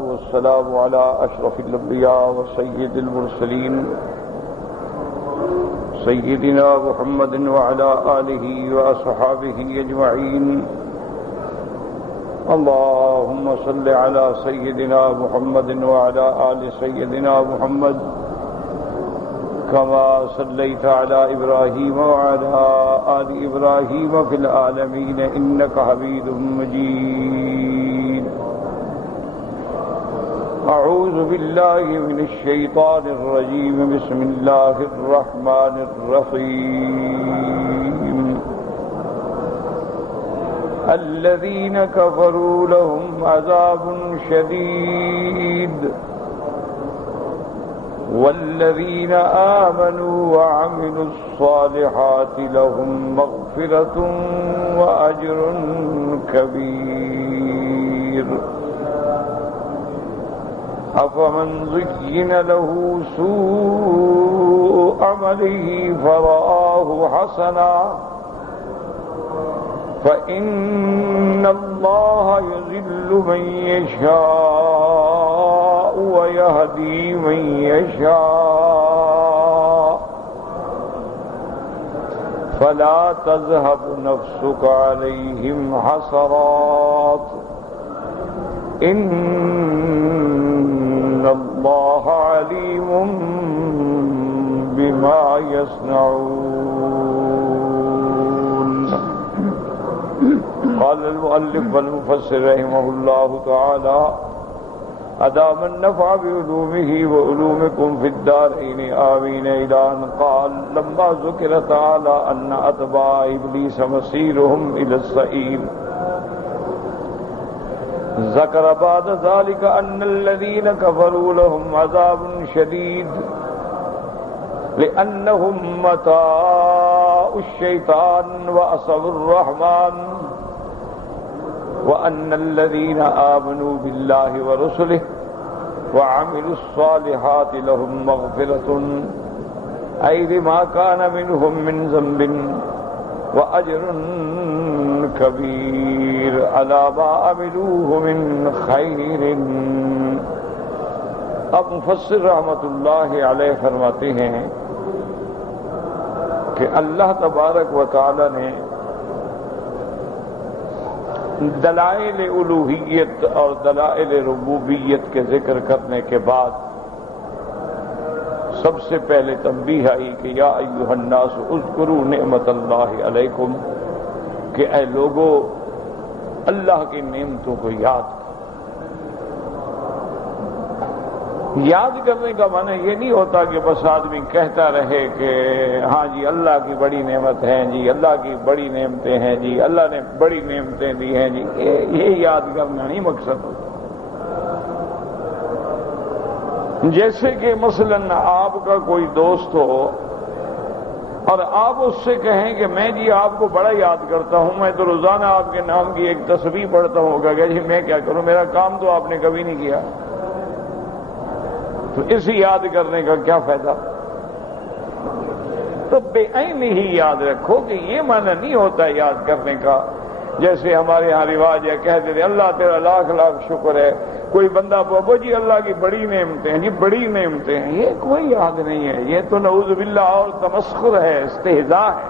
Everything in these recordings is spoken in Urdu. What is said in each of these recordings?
والصلاة والسلام على أشرف الأنبياء وسيد المرسلين سيدنا محمد وعلى آله وأصحابه أجمعين. اللهم صل على سيدنا محمد وعلى آل سيدنا محمد كما صليت على إبراهيم وعلى آل إبراهيم في العالمين إنك حميد مجيد. أعوذ بالله من الشيطان الرجيم. بسم الله الرحمن الرحيم. الذين كفروا لهم عذاب شديد والذين آمنوا وعملوا الصالحات لهم مغفرة وأجر كبير. أفمن زين له سوء عمله فرآه حسنا فإن الله يضل من يشاء ويهدي من يشاء فلا تذهب نفسك عليهم حسرات إن الله عليم بما يصنعون. قال المؤلف والمفسر رحمه الله تعالى أدام النفع بعلومه وعلومكم في الدارين آمين. إلى أن قال لما ذكر تعالى أن أتباع إبليس مصيرهم إلى السعير ذكر بعد ذلك أن الذين كفروا لهم عذاب شديد لأنهم متاع الشيطان وعصوا الرحمن وأن الذين آمنوا بالله ورسله وعملوا الصالحات لهم مغفرة أي لما كان منهم من ذنب وأجر كبير على ما عملوه من خير. اب مفسر رحمت اللہ علیہ فرماتے ہیں کہ اللہ تبارک و تعالی نے دلائل الوہیت اور دلائل ربوبیت کے ذکر کرنے کے بعد سب سے پہلے تنبیہ آئی کہ یا ایھا الناس اذکروا نعمت اللہ علیکم، کہ اے لوگو اللہ کی نعمتوں کو یاد کرو. یاد کرنے کا معنی یہ نہیں ہوتا کہ بس آدمی کہتا رہے کہ ہاں جی اللہ کی بڑی نعمت ہے جی، اللہ کی بڑی نعمتیں ہیں جی، اللہ نے بڑی نعمتیں دی ہیں جی، یہ یاد کرنا نہیں مقصد ہوتا. جیسے کہ مثلا آپ کا کوئی دوست ہو اور آپ اس سے کہیں کہ میں جی آپ کو بڑا یاد کرتا ہوں، میں تو روزانہ آپ کے نام کی ایک تسبیح پڑھتا ہوں، کہ جی میں کیا کروں، میرا کام تو آپ نے کبھی نہیں کیا، تو اس یاد کرنے کا کیا فائدہ؟ تو بے عین ہی یاد رکھو کہ یہ معنی نہیں ہوتا یاد کرنے کا. جیسے ہمارے ہاں رواج ہے، کہہ دیتے اللہ تیرا لاکھ لاکھ شکر ہے. کوئی بندہ بابو جی اللہ کی بڑی نعمتیں ہیں جی، بڑی نعمتیں ہیں، یہ کوئی یاد نہیں ہے، یہ تو نعوذ باللہ اور تمسخر ہے، استہزاء ہے.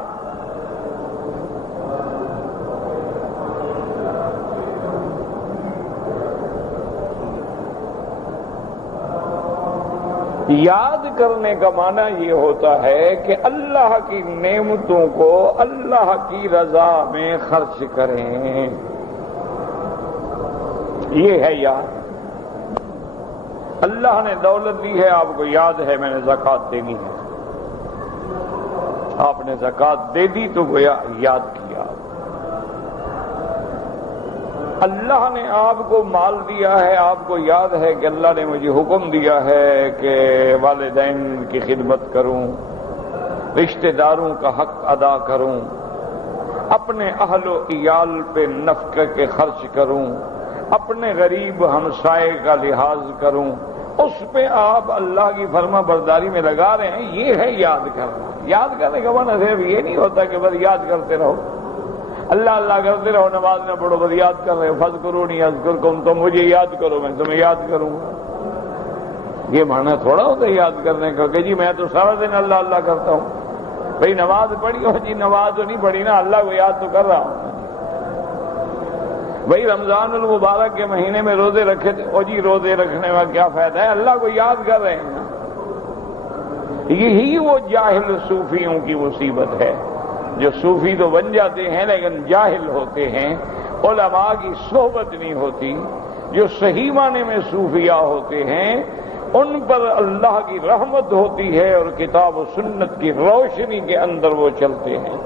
یاد کرنے کا معنی یہ ہوتا ہے کہ اللہ کی نعمتوں کو اللہ کی رضا میں خرچ کریں، یہ ہے یاد. اللہ نے دولت دی ہے، آپ کو یاد ہے میں نے زکوٰۃ دینی ہے، آپ نے زکوٰۃ دے دی تو گویا یاد کیا. اللہ نے آپ کو مال دیا ہے، آپ کو یاد ہے کہ اللہ نے مجھے حکم دیا ہے کہ والدین کی خدمت کروں، رشتہ داروں کا حق ادا کروں، اپنے اہل و عیال پہ نفقے کے خرچ کروں، اپنے غریب ہمسائے کا لحاظ کروں، اس پہ آپ اللہ کی فرما برداری میں لگا رہے ہیں. یہ ہے یاد کرنا. یاد کرنے کا معنی صرف یہ نہیں ہوتا کہ بس یاد کرتے رہو. اللہ اللہ کرتے رہو، نماز نہ پڑھو، بس یاد کر رہے ہو، فاذکرونی اذکرکم، تو مجھے یاد کرو میں تمہیں یاد کروں گا۔ یہ معنی تھوڑا ہوتا ہے یاد کرنے کا کہ جی میں تو سارا دن اللہ اللہ کرتا ہوں۔ بھئی نماز پڑھی ہو جی، نماز تو نہیں پڑھی نا، اللہ کو یاد تو کر رہا ہوں۔ بھئی رمضان المبارک کے مہینے میں روزے رکھے تھے، او جی روزے رکھنے کا کیا فائدہ ہے، اللہ کو یاد کر رہے ہیں۔ یہی وہ جاہل صوفیوں کی مصیبت ہے، جو صوفی تو بن جاتے ہیں لیکن جاہل ہوتے ہیں، علماء کی صحبت نہیں ہوتی۔ جو صحیح معنی میں صوفیاء ہوتے ہیں ان پر اللہ کی رحمت ہوتی ہے اور کتاب و سنت کی روشنی کے اندر وہ چلتے ہیں۔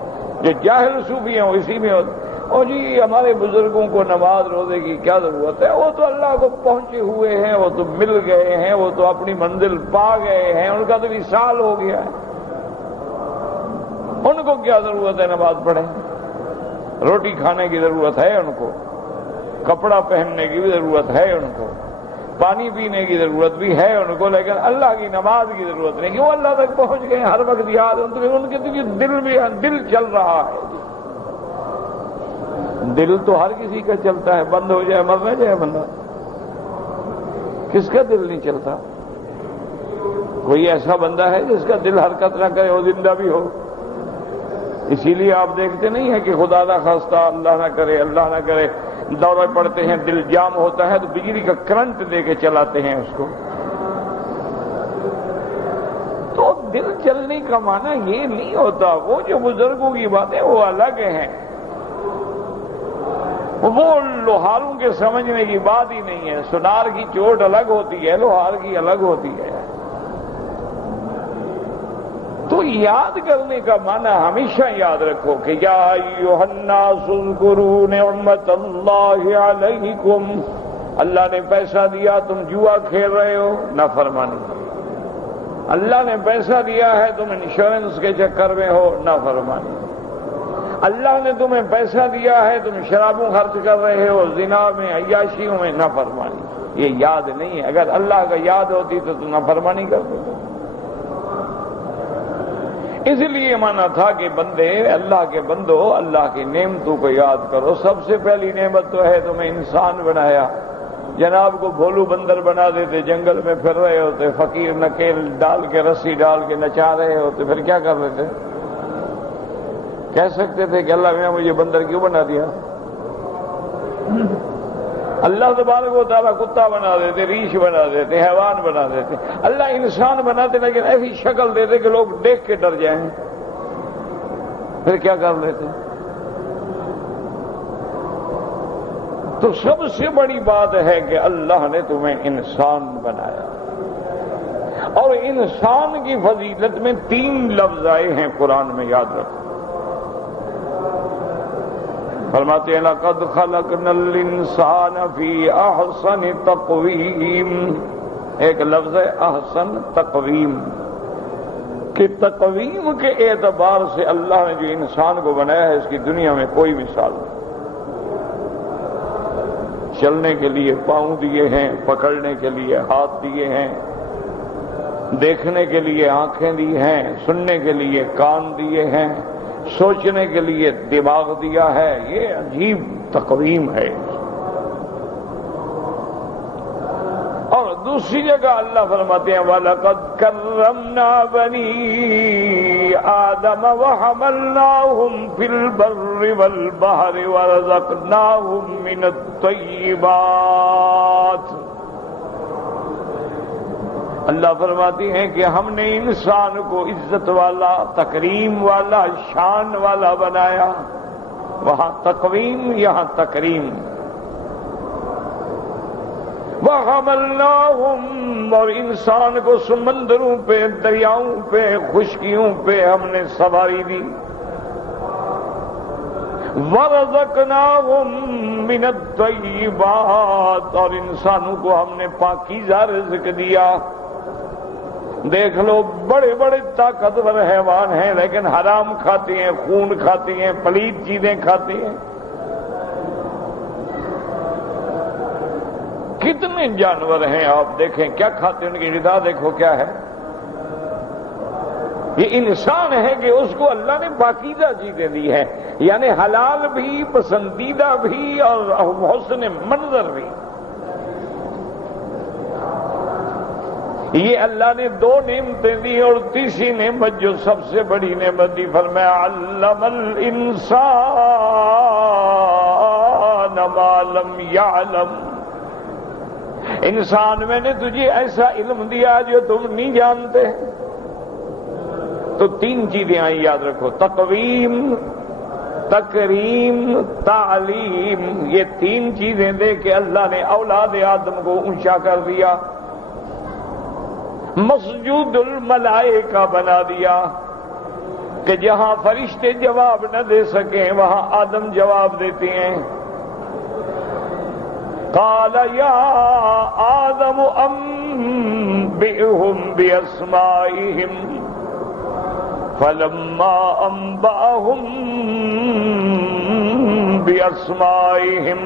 جو جاہل صوفی ہیں اسی میں اور جی ہمارے بزرگوں کو نماز روزے کی کیا ضرورت ہے، وہ تو اللہ کو پہنچے ہوئے ہیں، وہ تو مل گئے ہیں، وہ تو اپنی منزل پا گئے ہیں، ان کا تو وصال ہو گیا ہے، ان کو کیا ضرورت ہے نماز پڑھیں؟ روٹی کھانے کی ضرورت ہے ان کو، کپڑا پہننے کی بھی ضرورت ہے ان کو، پانی پینے کی ضرورت بھی ہے ان کو، لیکن اللہ کی نماز کی ضرورت نہیں کہ وہ اللہ تک پہنچ گئے ہر وقت یاد ان کے تو دل بھی دل چل رہا ہے۔ دل تو ہر کسی کا چلتا ہے، بند ہو جائے مر نہ جائے بندہ، کس کا دل نہیں چلتا؟ کوئی ایسا بندہ ہے جس کا دل حرکت نہ کرے، وہ زندہ بھی ہو؟ اسی لیے آپ دیکھتے نہیں ہیں کہ خدا نہ خواستہ اللہ نہ کرے، اللہ نہ کرے، دورے پڑتے ہیں، دل جام ہوتا ہے تو بجلی کا کرنٹ دے کے چلاتے ہیں اس کو۔ تو دل چلنے کا معنی یہ نہیں ہوتا، وہ جو بزرگوں کی باتیں وہ الگ ہیں، وہ لوہاروں کے سمجھنے کی بات ہی نہیں ہے۔ سنار کی چوٹ الگ ہوتی ہے، لوہار کی الگ ہوتی ہے۔ تو یاد کرنے کا معنی ہمیشہ یاد رکھو کہ یا ایھا الناس اذکروا نعمت اللہ علیکم، اللہ نے پیسہ دیا تم جوا کھیل رہے ہو، نافرمانی۔ اللہ نے پیسہ دیا ہے تم انشورنس کے چکر میں ہو، نافرمانی۔ اللہ نے تمہیں پیسہ دیا ہے تم شرابوں خرچ کر رہے ہو، زنا میں، عیاشیوں میں، نافرمانی۔ یہ یاد نہیں ہے، اگر اللہ کا یاد ہوتی تو تم نافرمانی کرتے۔ اس لیے مانا تھا کہ بندے، اللہ کے بندو، اللہ کی نعمتوں کو یاد کرو۔ سب سے پہلی نعمت تو ہے تمہیں انسان بنایا۔ جناب کو بھولو بندر بنا دیتے، جنگل میں پھر رہے ہوتے، فقیر نکیل ڈال کے رسی ڈال کے نچا رہے ہوتے، پھر کیا کر رہے تھے؟ کہہ سکتے تھے کہ اللہ میاں مجھے بندر کیوں بنا دیا؟ اللہ تبارک و تعالیٰ کتا بنا دیتے، ریچھ بنا دیتے، حیوان بنا دیتے، اللہ انسان بناتے لیکن ایسی شکل دیتے کہ لوگ دیکھ کے ڈر جائیں، پھر کیا کر لیتے؟ تو سب سے بڑی بات ہے کہ اللہ نے تمہیں انسان بنایا، اور انسان کی فضیلت میں 3 لفظ آئے ہیں قرآن میں، یاد رکھو۔ فرماتے ہیں لَقَدْ خَلَقْنَا الْإِنسَانَ فِي أَحْسَنِ تَقْوِيمٍ، ایک لفظ ہے احسن تقویم، کہ تقویم کے اعتبار سے اللہ نے جو انسان کو بنایا ہے اس کی دنیا میں کوئی مثال نہیں۔ چلنے کے لیے پاؤں دیے ہیں، پکڑنے کے لیے ہاتھ دیے ہیں، دیکھنے کے لیے آنکھیں دی ہیں، سننے کے لیے کان دیے ہیں، سوچنے کے لیے دماغ دیا ہے۔ یہ عجیب تقویم ہے۔ اور دوسری جگہ اللہ فرماتے ہیں وَلَقَدْ كَرَّمْنَا بَنِي آدَمَ وَحَمَلْنَاهُمْ فِي الْبَرِّ وَالْبَحْرِ وَرَزَقْنَاهُمْ مِنَ الطَّيِّبَاتِ۔ اللہ فرماتی ہیں کہ ہم نے انسان کو عزت والا، تکریم والا، شان والا بنایا۔ وہاں تقویم، یہاں تکریم۔ وَحَمَلْنَاهُمْ، اور انسان کو سمندروں پہ، دریاؤں پہ، خشکیوں پہ ہم نے سواری دی۔ وَرَزَقْنَاهُمْ مِنَ الطَّيِّبَاتِ، اور انسانوں کو ہم نے پاکیزہ رزق دیا۔ دیکھ لو بڑے بڑے طاقتور حیوان ہیں لیکن حرام کھاتے ہیں، خون کھاتے ہیں، پلید چیزیں کھاتے ہیں۔ کتنے جانور ہیں آپ دیکھیں کیا کھاتے ہیں، ان کی غذا دیکھو کیا ہے۔ یہ انسان ہے کہ اس کو اللہ نے پاکیزہ چیزیں دی ہیں، یعنی حلال بھی، پسندیدہ بھی اور حسن منظر بھی۔ یہ اللہ نے دو نعمتیں دی، اور تیسری نعمت جو سب سے بڑی نعمت دی، فرمایا علم الانسان ما لم یعلم، انسان میں نے تجھے ایسا علم دیا جو تم نہیں جانتے۔ تو تین چیزیں آئیں، یاد رکھو، تقویم، تکریم، تعلیم، یہ تین چیزیں دے کے اللہ نے اولاد آدم کو اونچا کر دیا، مسجود الملائکہ بنا دیا کہ جہاں فرشتے جواب نہ دے سکیں وہاں آدم جواب دیتے ہیں۔ قال یا آدم انبئہم باسمائہم فلما انبأہم باسمائہم،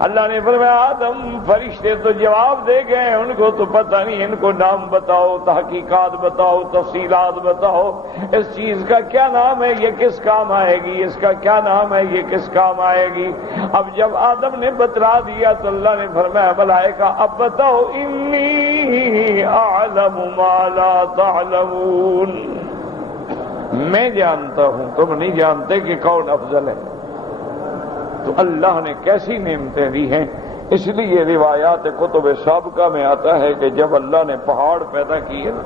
اللہ نے فرمایا آدم فرشتے تو جواب دے گئے، ان کو تو پتہ نہیں، ان کو نام بتاؤ، تحقیقات بتاؤ، تفصیلات بتاؤ، اس چیز کا کیا نام ہے، یہ کس کام آئے گی، اس کا کیا نام ہے، یہ کس کام آئے گی۔ اب جب آدم نے بتلا دیا تو اللہ نے فرمایا ملائکہ اب بتاؤ، انی اعلم ما لا تعلمون، میں جانتا ہوں تم نہیں جانتے کہ کون افضل ہے۔ تو اللہ نے کیسی نعمتیں دی ہیں، اس لیے روایات کتب سابقہ میں آتا ہے کہ جب اللہ نے پہاڑ پیدا کیے نا،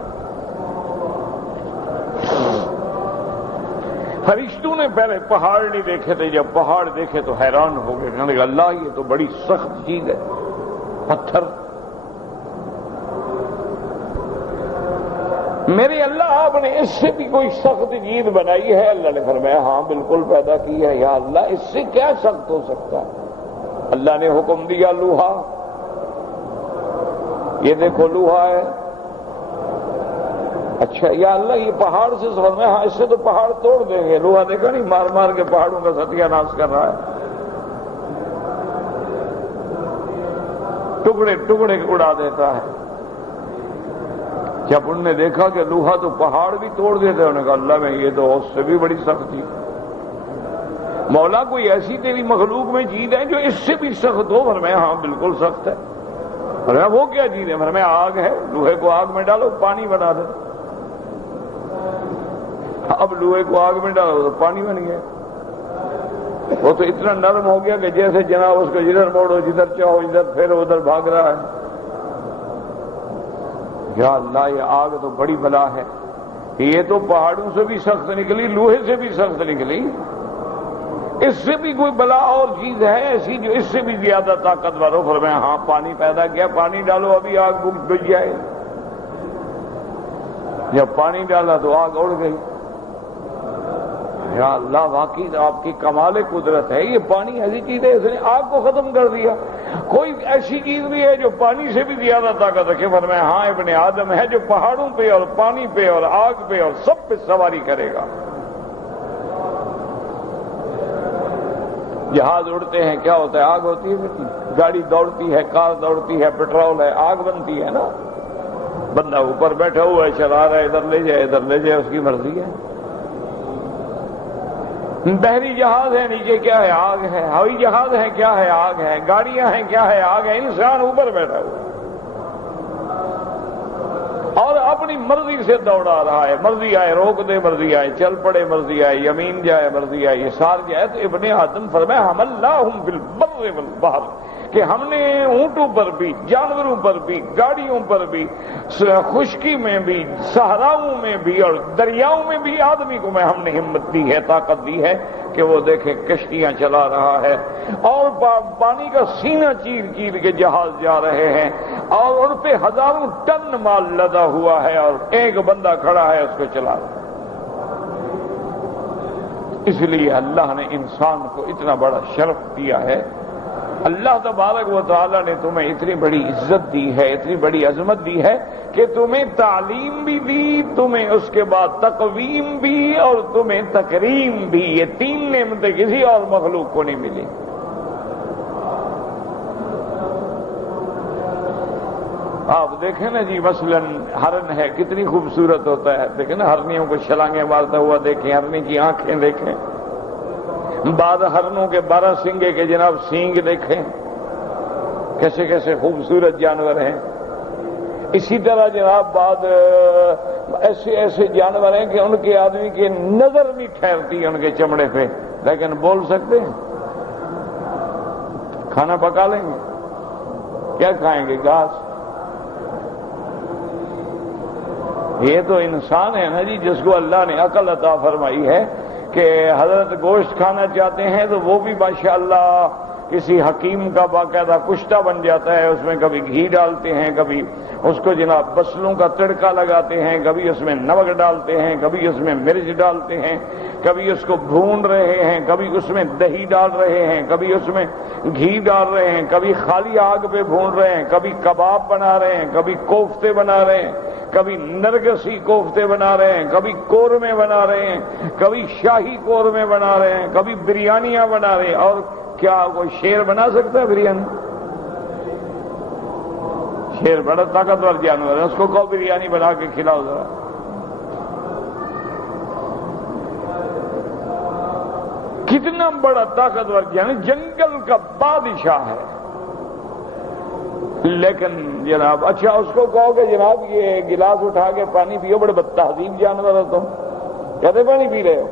فرشتوں نے پہلے پہاڑ نہیں دیکھے تھے، جب پہاڑ دیکھے تو حیران ہو گئے، کہنے لگے اللہ یہ تو بڑی سخت چیز ہے، پتھر۔ میرے اللہ آپ نے اس سے بھی کوئی سخت چیز بنائی ہے؟ اللہ نے فرمایا ہاں بالکل پیدا کی ہے۔ یا اللہ اس سے کیا سخت ہو سکتا ہے؟ اللہ نے حکم دیا لوہا، یہ دیکھو لوہا ہے۔ اچھا یا اللہ یہ پہاڑ سے فرمایا ہاں اس سے تو پہاڑ توڑ دیں گے۔ لوہا دیکھا نہیں مار مار کے پہاڑوں کا ستیہ ناش کر رہا ہے، ٹکڑے ٹکڑے اڑا دیتا ہے۔ جب انہوں نے دیکھا کہ لوہا تو پہاڑ بھی توڑ دیتے، انہوں نے کہا اللہ میں یہ تو اس سے بھی بڑی سخت تھی۔ مولا کوئی ایسی تیری مخلوق میں چیز ہے جو اس سے بھی سخت ہو؟ فرمایا ہاں بالکل سخت ہے۔ فرمایا وہ کیا چیز ہے؟ فرمایا آگ ہے، لوہے کو آگ میں ڈالو پانی بنا دے۔ اب لوہے کو آگ میں ڈالو تو پانی بن گیا، وہ تو اتنا نرم ہو گیا کہ جیسے جناب اس کو جدھر موڑو، جدھر چاہو ادھر پھیرو ادھر بھاگ رہا ہے۔ یا اللہ یہ آگ تو بڑی بلا ہے، یہ تو پہاڑوں سے بھی سخت نکلی، لوہے سے بھی سخت نکلی، اس سے بھی کوئی بلا اور چیز ہے ایسی جو اس سے بھی زیادہ طاقتور ہو؟ فرمایا ہاں پانی پیدا کیا، پانی ڈالو ابھی آگ بجھ جائے۔ جب پانی ڈالا تو آگ اڑ گئی۔ یا اللہ واقعی آپ کی کمال قدرت ہے، یہ پانی ایسی چیز ہے اس نے آگ کو ختم کر دیا۔ کوئی ایسی چیز بھی ہے جو پانی سے بھی زیادہ طاقت رکھے؟ فرمایا ہاں ابن آدم ہے جو پہاڑوں پہ اور پانی پہ اور آگ پہ اور سب پہ سواری کرے گا۔ جہاز اڑتے ہیں کیا ہوتا ہے؟ آگ ہوتی ہے، گاڑی دوڑتی ہے، کار دوڑتی ہے، پیٹرول ہے، آگ بنتی ہے نا۔ بندہ اوپر بیٹھا ہوا ہے چلا رہا ہے، ادھر لے جائے ادھر لے جائے، اس کی مرضی ہے۔ بحری جہاز ہے نیچے کیا ہے؟ آگ ہے۔ ہوائی جہاز ہے کیا ہے؟ آگ ہے۔ گاڑیاں ہیں کیا ہے؟ آگ ہے۔ انسان اوپر بیٹھا ہوا اور اپنی مرضی سے دوڑا رہا ہے، مرضی آئے روک دے، مرضی آئے چل پڑے، مرضی آئے یمین جائے، مرضی آئے یسار جائے۔ تو ابن آدم فرمایا حملناہم فی البر والبحر، کہ ہم نے اونٹوں پر بھی، جانوروں پر بھی، گاڑیوں پر بھی، خشکی میں بھی، صحراؤں میں بھی اور دریاؤں میں بھی آدمی کو ہم نے ہمت دی ہے، طاقت دی ہے کہ وہ دیکھیں کشتیاں چلا رہا ہے اور پانی کا سینہ چیر چیر کے جہاز جا رہے ہیں اور ان پہ ہزاروں ٹن مال لدا ہوا ہے اور ایک بندہ کھڑا ہے اس کو چلا رہا ہے۔ اس لیے اللہ نے انسان کو اتنا بڑا شرف دیا ہے۔ اللہ تبارک و تعالی نے تمہیں اتنی بڑی عزت دی ہے، اتنی بڑی عظمت دی ہے کہ تمہیں تعلیم بھی دی، تمہیں اس کے بعد تقویم بھی اور تمہیں تکریم بھی۔ یہ تین نعمتیں کسی اور مخلوق کو نہیں ملی۔ آپ دیکھیں نا جی، مثلا ہرن ہے، کتنی خوبصورت ہوتا ہے، دیکھیں نا ہرنیوں کو چھلانگیں مارتا ہوا دیکھیں، ہرنی کی آنکھیں دیکھیں، بعد ہرنوں کے 12 سنگے کے جناب سینگ دیکھیں، کیسے کیسے خوبصورت جانور ہیں۔ اسی طرح جناب بعد ایسے ایسے جانور ہیں کہ ان کے آدمی کی نظر نہیں ٹھہرتی ان کے چمڑے پہ، لیکن بول سکتے ہیں، کھانا پکا لیں گے، کیا کھائیں گے؟ گھاس۔ یہ تو انسان ہے نا جی، جس کو اللہ نے عقل عطا فرمائی ہے کہ حضرت گوشت کھانا چاہتے ہیں تو وہ بھی ماشاءاللہ کسی حکیم کا باقاعدہ کشتہ بن جاتا ہے، اس میں کبھی گھی ڈالتے ہیں، کبھی اس کو جناب بسلوں کا تڑکا لگاتے ہیں، کبھی اس میں نمک ڈالتے ہیں، کبھی اس میں مرچ ڈالتے ہیں، کبھی اس کو بھون رہے ہیں، کبھی اس میں دہی ڈال رہے ہیں، کبھی اس میں گھی ڈال رہے ہیں، کبھی خالی آگ پہ بھون رہے ہیں، کبھی کباب بنا رہے ہیں، کبھی کوفتے بنا رہے ہیں، کبھی نرگسی کوفتے بنا رہے ہیں، کبھی قورمے بنا رہے ہیں، کبھی شاہی قورمے بنا رہے ہیں، کبھی بریانیاں بنا رہے ہیں۔ اور کیا کوئی شیر بنا سکتا ہے بریانی؟ شیر بڑا طاقتور جانور ہے، اس کو کہو بریانی بنا کے کھلاؤ ذرا۔ کتنا بڑا طاقتور جنگل کا بادشاہ ہے، لیکن جناب اچھا اس کو کہو کہ جناب یہ گلاس اٹھا کے پانی پیو، بڑے بد تہذیب جانور ہو تم، کہتے پانی پی رہے ہو؟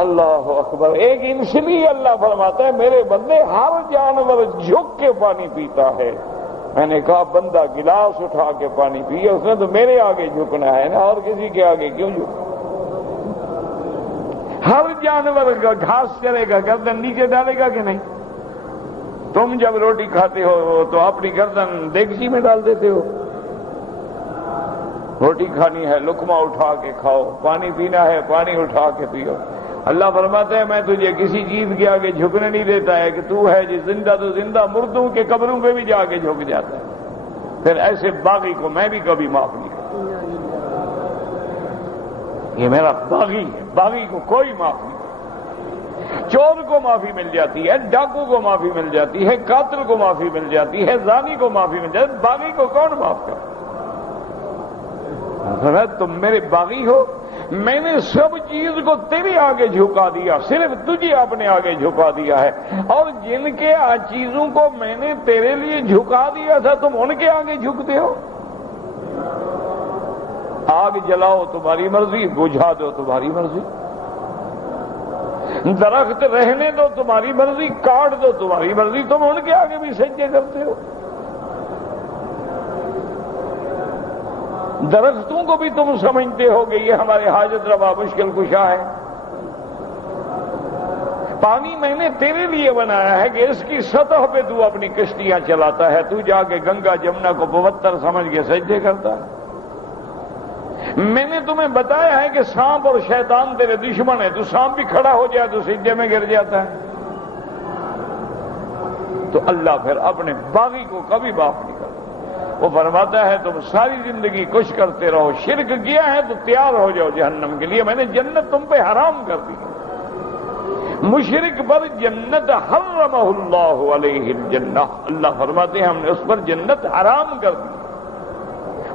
اللہ اکبر۔ ایک اس لیے اللہ فرماتا ہے میرے بندے ہر جانور جھک کے پانی پیتا ہے۔ میں نے کہا بندہ گلاس اٹھا کے پانی پیے، اس نے تو میرے آگے جھکنا ہے نا، اور کسی کے آگے کیوں جھک؟ ہر جانور کا گھاس چرے گا، گردن نیچے ڈالے گا کہ نہیں؟ تم جب روٹی کھاتے ہو تو اپنی گردن دیگچی میں ڈال دیتے ہو۔ روٹی کھانی ہے لقمہ اٹھا کے کھاؤ، پانی پینا ہے پانی اٹھا کے پیو۔ اللہ فرماتا ہے میں تجھے کسی چیز کے آگے جھکنے نہیں دیتا ہے کہ تو ہے جی زندہ تو زندہ، مردوں کے قبروں پہ بھی جا کے جھک جاتا ہے۔ پھر ایسے باغی کو میں بھی کبھی معاف نہیں کرتا، یہ میرا باغی ہے، باغی کو کوئی معاف نہیں کرتا۔ چور کو معافی مل جاتی ہے، ڈاکو کو معافی مل جاتی ہے، قاتل کو معافی مل جاتی ہے، زانی کو معافی مل جاتی ہے، باغی کو کون معاف کرتا؟ تم میرے باغی ہو، میں نے سب چیز کو تیرے آگے جھکا دیا، صرف تجھے اپنے آگے جھکا دیا ہے، اور جن کے چیزوں کو میں نے تیرے لیے جھکا دیا تھا تم ان کے آگے جھکتے ہو۔ آگ جلاؤ تمہاری مرضی، بجھا دو تمہاری مرضی، درخت رہنے دو تمہاری مرضی، کاٹ دو تمہاری مرضی، تم ان کے آگے بھی سجدے کرتے ہو۔ درختوں کو بھی تم سمجھتے ہو کہ یہ ہمارے حاجت روا مشکل کشا ہے۔ پانی میں نے تیرے لیے بنایا ہے کہ اس کی سطح پہ تو اپنی کشتیاں چلاتا ہے، تو جا کے گنگا جمنا کو پوتر سمجھ کے سجدے کرتا ہے۔ میں نے تمہیں بتایا ہے کہ سانپ اور شیطان تیرے دشمن ہے، تو سانپ بھی کھڑا ہو جائے تو سجدے میں گر جاتا ہے۔ تو اللہ پھر اپنے باغی کو کبھی معاف نہیں کرتا، وہ فرماتا ہے تم ساری زندگی کچھ کرتے رہو، شرک کیا ہے تو تیار ہو جاؤ جہنم کے لیے، میں نے جنت تم پہ حرام کر دی۔ مشرک پر جنت حرمہ اللہ علیہ الجنہ، اللہ فرماتے ہیں ہم نے اس پر جنت حرام کر دی،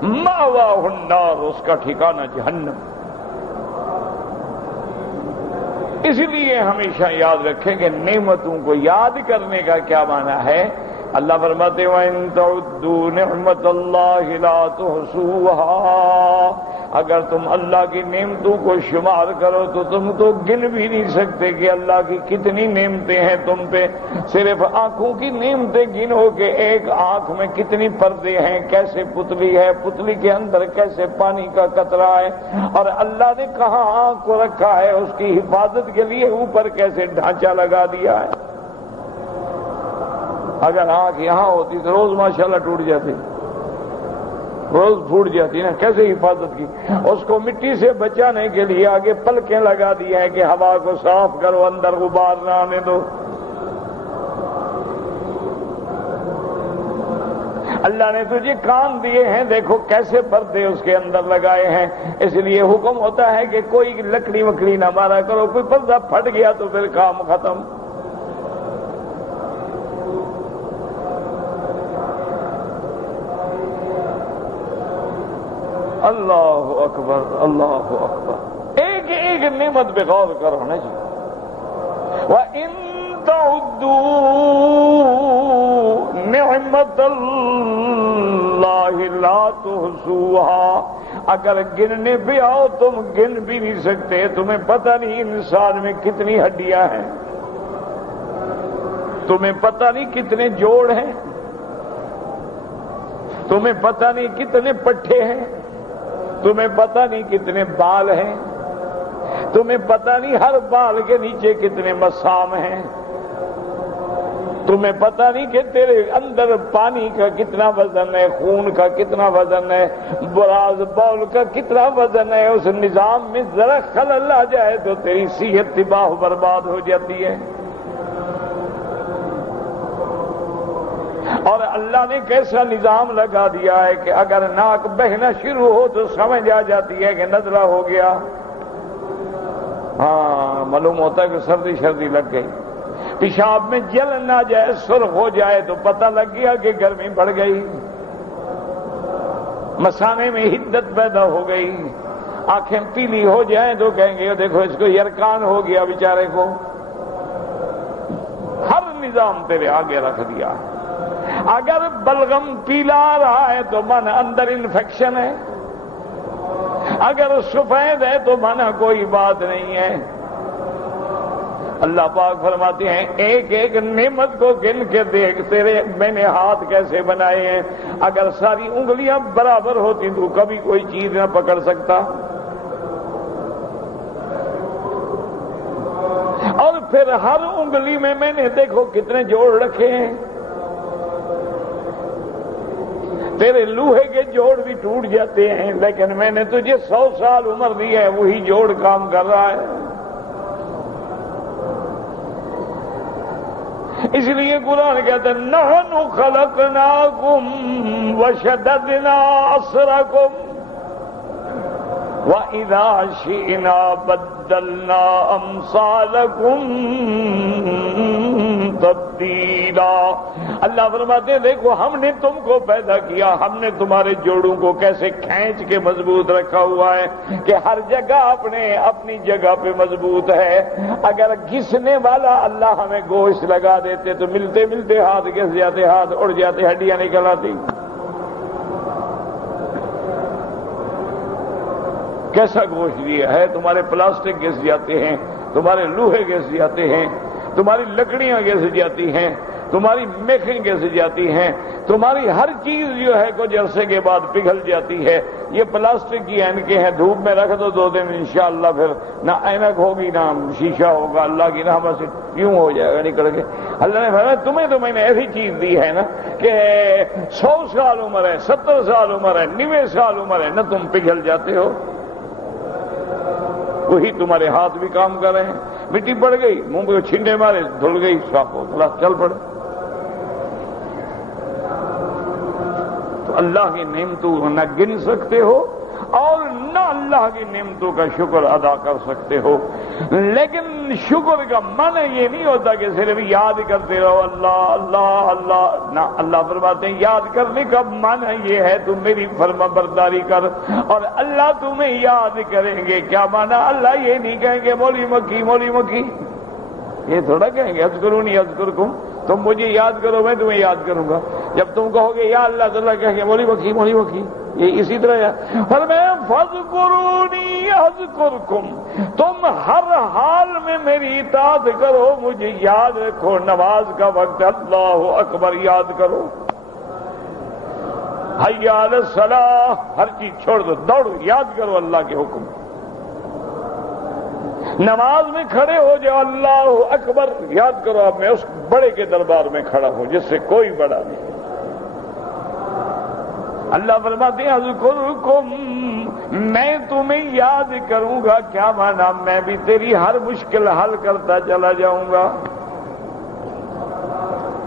مأواہ النار، اس کا ٹھکانہ جہنم۔ اس لیے ہمیشہ یاد رکھیں کہ نعمتوں کو یاد کرنے کا کیا معنی ہے۔ اللہ فرماتے ہیں وَإِن تَعُدُّوا نِعْمَتَ اللَّهِ لَا تُحْصُوهَا، اگر تم اللہ کی نعمتوں کو شمار کرو تو تم تو گن بھی نہیں سکتے کہ اللہ کی کتنی نعمتیں ہیں تم پہ۔ صرف آنکھوں کی نعمتیں گنو کہ ایک آنکھ میں کتنی پردے ہیں، کیسے پتلی ہے، پتلی کے اندر کیسے پانی کا قطرہ ہے، اور اللہ نے کہاں آنکھ کو رکھا ہے، اس کی حفاظت کے لیے اوپر کیسے ڈھانچہ لگا دیا ہے۔ اگر آنکھ یہاں ہوتی تو روز ماشاءاللہ ٹوٹ جاتی، روز پھوٹ جاتی نا، کیسے حفاظت کی۔ اس کو مٹی سے بچانے کے لیے آگے پلکیں لگا دی ہیں کہ ہوا کو صاف کرو، اندر غبار نہ آنے دو۔ اللہ نے تجھے کان دیے ہیں، دیکھو کیسے پردے اس کے اندر لگائے ہیں۔ اس لیے حکم ہوتا ہے کہ کوئی لکڑی وکڑی نہ مارا کرو، کوئی پردہ پھٹ گیا تو پھر کام ختم۔ اللہ اکبر اللہ اکبر. ایک ایک نعمت پہ غور کرو نا جی. وَإِن تَعُدُّوا نِعْمَتَ اللَّهِ لَا تُحْصُوهَا. اگر گننے پہ آؤ تم گن بھی نہیں سکتے. تمہیں پتہ نہیں انسان میں کتنی ہڈیاں ہیں, تمہیں پتہ نہیں کتنے جوڑ ہیں, تمہیں پتہ نہیں کتنے پٹھے ہیں, تمہیں پتہ نہیں کتنے بال ہیں, تمہیں پتہ نہیں ہر بال کے نیچے کتنے مسام ہیں, تمہیں پتہ نہیں کہ تیرے اندر پانی کا کتنا وزن ہے, خون کا کتنا وزن ہے, براز بول کا کتنا وزن ہے. اس نظام میں ذرا خلل آ جائے تو تیری صحت تباہ و برباد ہو جاتی ہے. اور اللہ نے کیسا نظام لگا دیا ہے کہ اگر ناک بہنا شروع ہو تو سمجھ آ جاتی ہے کہ نزلہ ہو گیا. ہاں معلوم ہوتا ہے کہ سردی شردی لگ گئی. پیشاب میں جل نہ جائے, سرخ ہو جائے تو پتہ لگ گیا کہ گرمی بڑھ گئی. مثانے میں حدت پیدا ہو گئی. آنکھیں پیلی ہو جائیں تو کہیں گے دیکھو اس کو یرکان ہو گیا بیچارے کو. ہر نظام تیرے آگے رکھ دیا. اگر بلغم پیلا آ رہا ہے تو من اندر انفیکشن ہے, اگر سفید ہے تو مانا کوئی بات نہیں ہے. اللہ پاک فرماتے ہیں ایک ایک نعمت کو گن کے دیکھ, تیرے میں نے ہاتھ کیسے بنائے ہیں. اگر ساری انگلیاں برابر ہوتی تو کبھی کوئی چیز نہ پکڑ سکتا. اور پھر ہر انگلی میں نے دیکھو کتنے جوڑ رکھے ہیں. تیرے لوہے کے جوڑ بھی ٹوٹ جاتے ہیں, لیکن میں نے تجھے 100 سال عمر دی ہے, وہی جوڑ کام کر رہا ہے. اس لیے قرآن کہتا ہے نحن خلقناکم وشددنا اسرکم وَإِذَا شِئْنَا بَدَّلْنَا أَمْثَالَكُمْ تَبْدِيلًا. اللہ فرماتے ہیں دیکھو ہم نے تم کو پیدا کیا, ہم نے تمہارے جوڑوں کو کیسے کھینچ کے مضبوط رکھا ہوا ہے کہ ہر جگہ اپنی جگہ پہ مضبوط ہے. اگر گھسنے والا اللہ ہمیں گوشت لگا دیتے تو ملتے ملتے ہاتھ گھس جاتے, ہاتھ اڑ جاتے, ہڈیاں نکل آتی. کیسا گوشت دیا ہے. تمہارے پلاسٹک گھس جاتے ہیں, تمہارے لوہے گھس جاتے ہیں, تمہاری لکڑیاں گھس جاتی ہیں, تمہاری میخیں گھس جاتی ہیں, تمہاری ہر چیز جو ہے کچھ عرصے کے بعد پگھل جاتی ہے. یہ پلاسٹک کی اینکیں ہیں, دھوپ میں رکھ دو 2 دن انشاءاللہ پھر نہ اینک ہوگی نہ شیشہ ہوگا, اللہ کی رحمت سے یوں ہو جائے گا نکل کے. اللہ نے فرمایا تمہیں تو میں نے ایسی چیز دی ہے نا کہ 100 سال عمر ہے, 70 سال عمر ہے, 90 سال عمر ہے, نہ تم پگھل جاتے ہو. وہی تمہارے ہاتھ بھی کام کر رہے ہیں. مٹی پڑ گئی, منہ پہ چھینٹے مارے, دھل گئی, صاف ہو گیا, چل پڑے. تو اللہ کی نعمتوں نہ گن سکتے ہو اور نہ اللہ کی نعمتوں کا شکر ادا کر سکتے ہو. لیکن شکر کا معنی یہ نہیں ہوتا کہ صرف یاد کرتے رہو اللہ اللہ اللہ. نہ, اللہ فرماتے ہیں یاد کرنے کا معنی یہ ہے تم میری فرما برداری کر اور اللہ تمہیں یاد کریں گے. کیا معنی؟ اللہ یہ نہیں کہیں گے مولی مکی مولی مکی, یہ تھوڑا کہیں گے اذکرونی اذکرکم, تم مجھے یاد کرو میں تمہیں یاد کروں گا. جب تم کہو گے یا اللہ تو اللہ کہیں گے مولی مکی مولی مکی. یہ اسی طرح ہے. فرمایا فاذکرونی اذکرکم, تم ہر حال میں میری اطاعت کرو, مجھے یاد رکھو. نماز کا وقت اللہ اکبر یاد کرو, حی علی الصلاۃ, ہر چیز چھوڑ دو, دوڑو, یاد کرو اللہ کے حکم. نماز میں کھڑے ہو جاؤ, اللہ اکبر یاد کرو. اب میں اس بڑے کے دربار میں کھڑا ہوں جس سے کوئی بڑا نہیں. اللہ فرماتے ہیں اذکرکم, میں تمہیں یاد کروں گا. کیا مانا؟ میں بھی تیری ہر مشکل حل کرتا چلا جاؤں گا.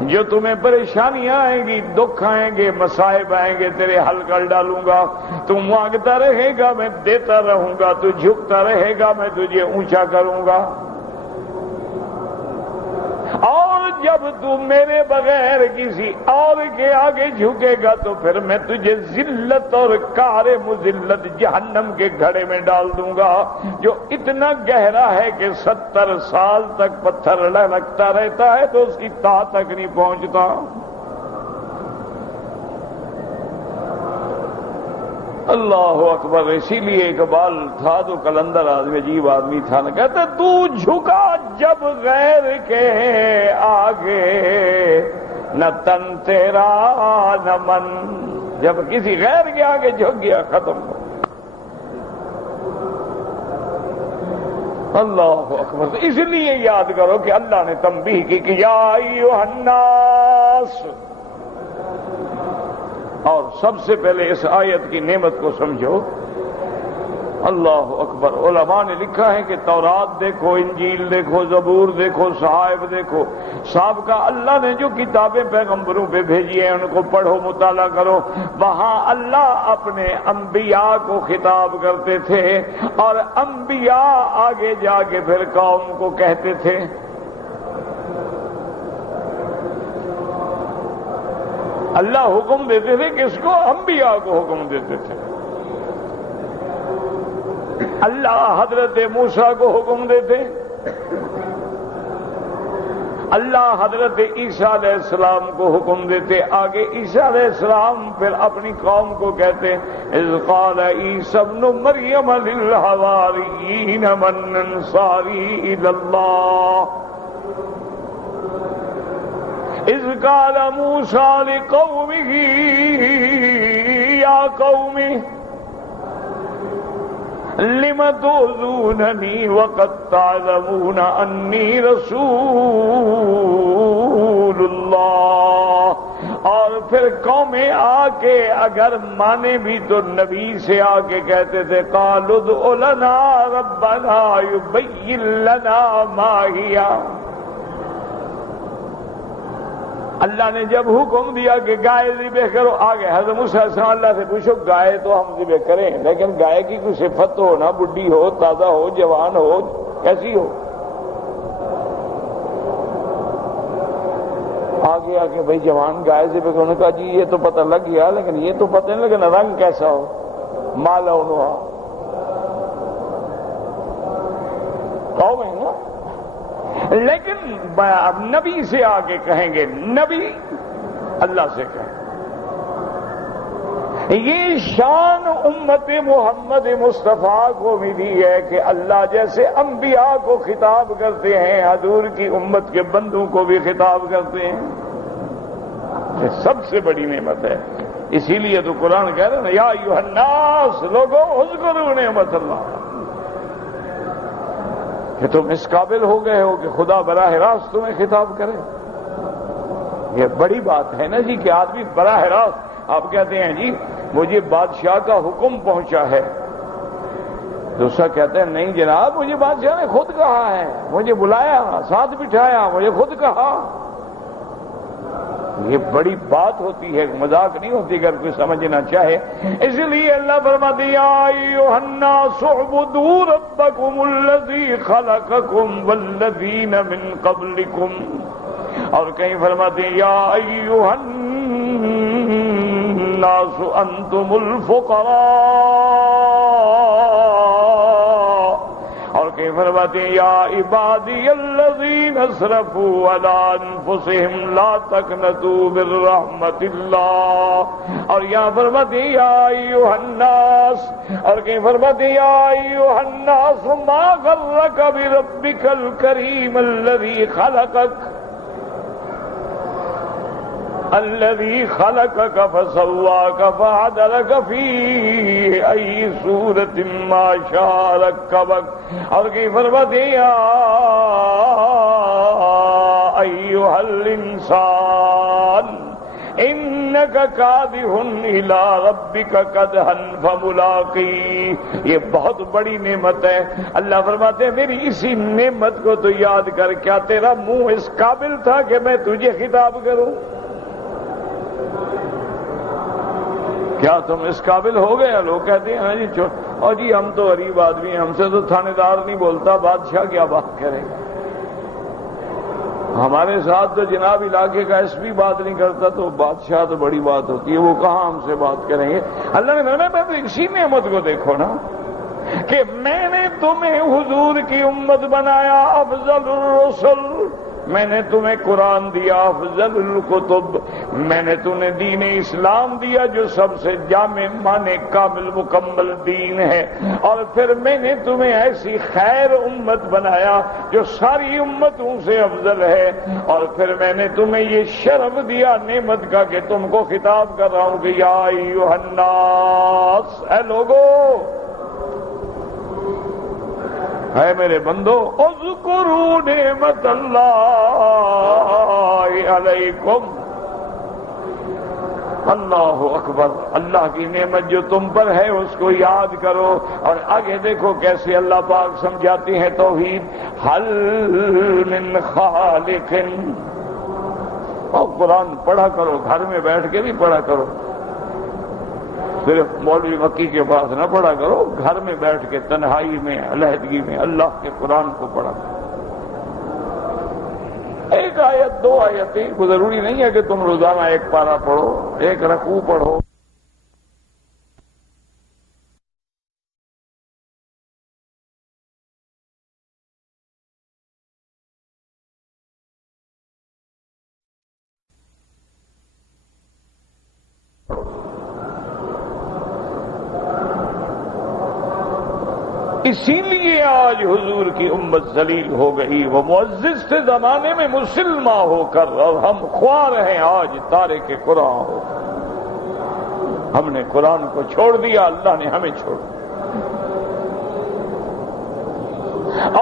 جو تمہیں پریشانیاں آئیں گی, دکھ آئیں گے, مصائب آئیں گے, تیرے حل کر ڈالوں گا. تم مانگتا رہے گا میں دیتا رہوں گا, تو جھکتا رہے گا میں تجھے اونچا کروں گا. اور جب تو میرے بغیر کسی اور کے آگے جھکے گا تو پھر میں تجھے ذلت اور کار مذلت جہنم کے گھڑے میں ڈال دوں گا، جو اتنا گہرا ہے کہ 70 سال تک پتھر لگتا رہتا ہے تو اس کی تہ تک نہیں پہنچتا۔ اللہ اکبر۔ اسی لیے اقبال تھا تو کلندر آدمی عجیب آدمی تھا نا، کہتے تو جھکا جب غیر کے آگے نہ تن تیرا نہ من، جب کسی غیر کے آگے جھک گیا ختم ہو۔ اللہ اکبر۔ تو اس لیے یاد کرو کہ اللہ نے تنبیہ کی کہ یا ایھا الناس، اور سب سے پہلے اس آیت کی نعمت کو سمجھو۔ اللہ اکبر۔ علماء نے لکھا ہے کہ تورات دیکھو، انجیل دیکھو، زبور دیکھو، صحائف دیکھو، سابقہ اللہ نے جو کتابیں پیغمبروں پہ بھیجی ہیں ان کو پڑھو، مطالعہ کرو، وہاں اللہ اپنے انبیاء کو خطاب کرتے تھے اور انبیاء آگے جا کے پھر قوم کو کہتے تھے۔ اللہ حکم دیتے تھے کس کو؟ انبیاء کو حکم دیتے تھے۔ اللہ حضرت موسیٰ کو حکم دیتے، اللہ حضرت عیسیٰ علیہ السلام کو حکم دیتے، آگے عیسیٰ علیہ السلام پھر اپنی قوم کو کہتے اذ قال عیسی ابن مریم للحواریین من انصاری الی اللہ اذ قال موسیٰ لقومہ یا قوم لم تؤذوننی وقد تعلمون انی رسول اللہ۔ اور پھر قومیں آ کے اگر مانے بھی تو نبی سے آ کے کہتے تھے قالوا ادع لنا ربنا یبین لنا ما ہی۔ اللہ نے جب حکم دیا کہ گائے ذبح کرو، آگے حضرت موسیٰ علیہ السلام اللہ سے پوچھو گائے تو ہم ذبح کریں لیکن گائے کی کوئی صفت ہو نا، بڈھی ہو، تازہ ہو، جوان ہو، کیسی ہو؟ آگے آگے بھائی جوان گائے ذبح کرو، نے کہا جی یہ تو پتہ لگ گیا لیکن یہ تو پتہ نہیں لگا رنگ کیسا ہو، ما لونھا، قوم ہے نا۔ لیکن اب نبی سے آگے کہیں گے، نبی اللہ سے کہیں۔ یہ شان امت محمد مصطفیٰ کو ملی ہے کہ اللہ جیسے انبیاء کو خطاب کرتے ہیں حضور کی امت کے بندوں کو بھی خطاب کرتے ہیں۔ یہ سب سے بڑی نعمت ہے، اسی لیے تو قرآن کہہ رہے ہیں یا ایھا الناس، لوگوں اذکروا نعمت اللہ، کہ تم اس قابل ہو گئے ہو کہ خدا براہ راست تمہیں خطاب کرے۔ یہ بڑی بات ہے نا جی کہ آدمی براہ راست، آپ کہتے ہیں جی مجھے بادشاہ کا حکم پہنچا ہے، دوسرا کہتے ہیں نہیں جناب مجھے بادشاہ نے خود کہا ہے، مجھے بلایا، ساتھ بٹھایا، مجھے خود کہا۔ یہ بڑی بات ہوتی ہے، مذاق نہیں ہوتی اگر کوئی سمجھنا چاہے۔ اس لیے اللہ فرماتے یا ایھا الناس اعبدوا ربکم الذی خلقکم والذین من قبلکم، اور کہیں فرماتے یا ایھا الناس انتم الفقراء، اور کہیں فرماتے ہیں یا عبادی الذین اسرفوا علی انفسہم لا تقنطوا من رحمت اللہ، اور یہاں فرماتے ہیں یا ایھا الناس، اور کہیں فرماتے ہیں یا ایھا الناس ما غرک بربک الکریم الذی خلقک الذی خلقک فسواک فعدلک فی ای صورت ما شاء رکبک، اور کہیں فرماتے ہیں یا ایھا الانسان انک کادح الی ربک کدحا فملاقی۔ یہ بہت بڑی نعمت ہے۔ اللہ فرماتے ہیں میری اسی نعمت کو تو یاد کر، کیا تیرا منہ اس قابل تھا کہ میں تجھے خطاب کروں؟ کیا تم اس قابل ہو گئے؟ لوگ کہتے ہیں ہاں جی اور جی ہم تو غریب آدمی ہیں، ہم سے تو تھانے دار نہیں بولتا، بادشاہ کیا بات کرے گا؟ ہمارے ساتھ تو جناب علاقے کا ایس پی بات نہیں کرتا تو بادشاہ تو بڑی بات ہوتی ہے، وہ کہاں ہم سے بات کریں گے؟ اللہ نے فرمایا اسی نعمت کو دیکھو نا کہ میں نے تمہیں حضور کی امت بنایا، افضل الرسل، میں نے تمہیں قرآن دیا، افضل الکتب، میں نے تمہیں دین اسلام دیا جو سب سے جامع معنی کامل مکمل دین ہے، اور پھر میں نے تمہیں ایسی خیر امت بنایا جو ساری امتوں سے افضل ہے، اور پھر میں نے تمہیں یہ شرف دیا نعمت کا کہ تم کو خطاب کر رہا ہوں کہ یا ایھا الناس، اے لوگو، ہے میرے بندو، اذکروا نعمت اللہ علیکم، اللہ اکبر، اللہ کی نعمت جو تم پر ہے اس کو یاد کرو۔ اور آگے دیکھو کیسے اللہ پاک سمجھاتے ہیں توحید، حل من خالق، اور قرآن پڑھا کرو، گھر میں بیٹھ کے بھی پڑھا کرو، صرف مولوی مکی کے پاس نہ پڑھا کرو، گھر میں بیٹھ کے تنہائی میں علیحدگی میں اللہ کے قرآن کو پڑھا کرو۔ ایک آیت دو آیتیں، کو ضروری نہیں ہے کہ تم روزانہ ایک پارہ پڑھو، ایک رکوع پڑھو۔ اسی لیے آج حضور کی امت ذلیل ہو گئی، وہ معزز تھے زمانے میں مسلمہ ہو کر، اور ہم خوار ہیں آج تارک قرآن ہو۔ ہم نے قرآن کو چھوڑ دیا، اللہ نے ہمیں چھوڑ دیا۔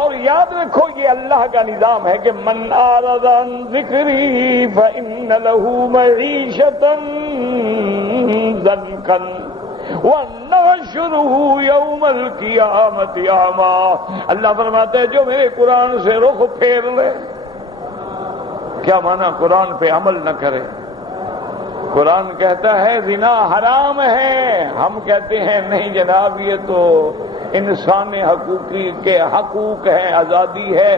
اور یاد رکھو یہ اللہ کا نظام ہے کہ من اعرض عن ذکری فإن له معیشة ضنکا وَنَحْشُرُهُ يَوْمَ الْقِيَامَةِ أَعْمَىٰ، اللہ فرماتا ہے جو میرے قرآن سے رخ پھیر لے، کیا مانا قرآن پہ عمل نہ کرے؟ قرآن کہتا ہے زنا حرام ہے، ہم کہتے ہیں نہیں جناب یہ تو انسان حقوقی کے حقوق ہیں، آزادی ہے،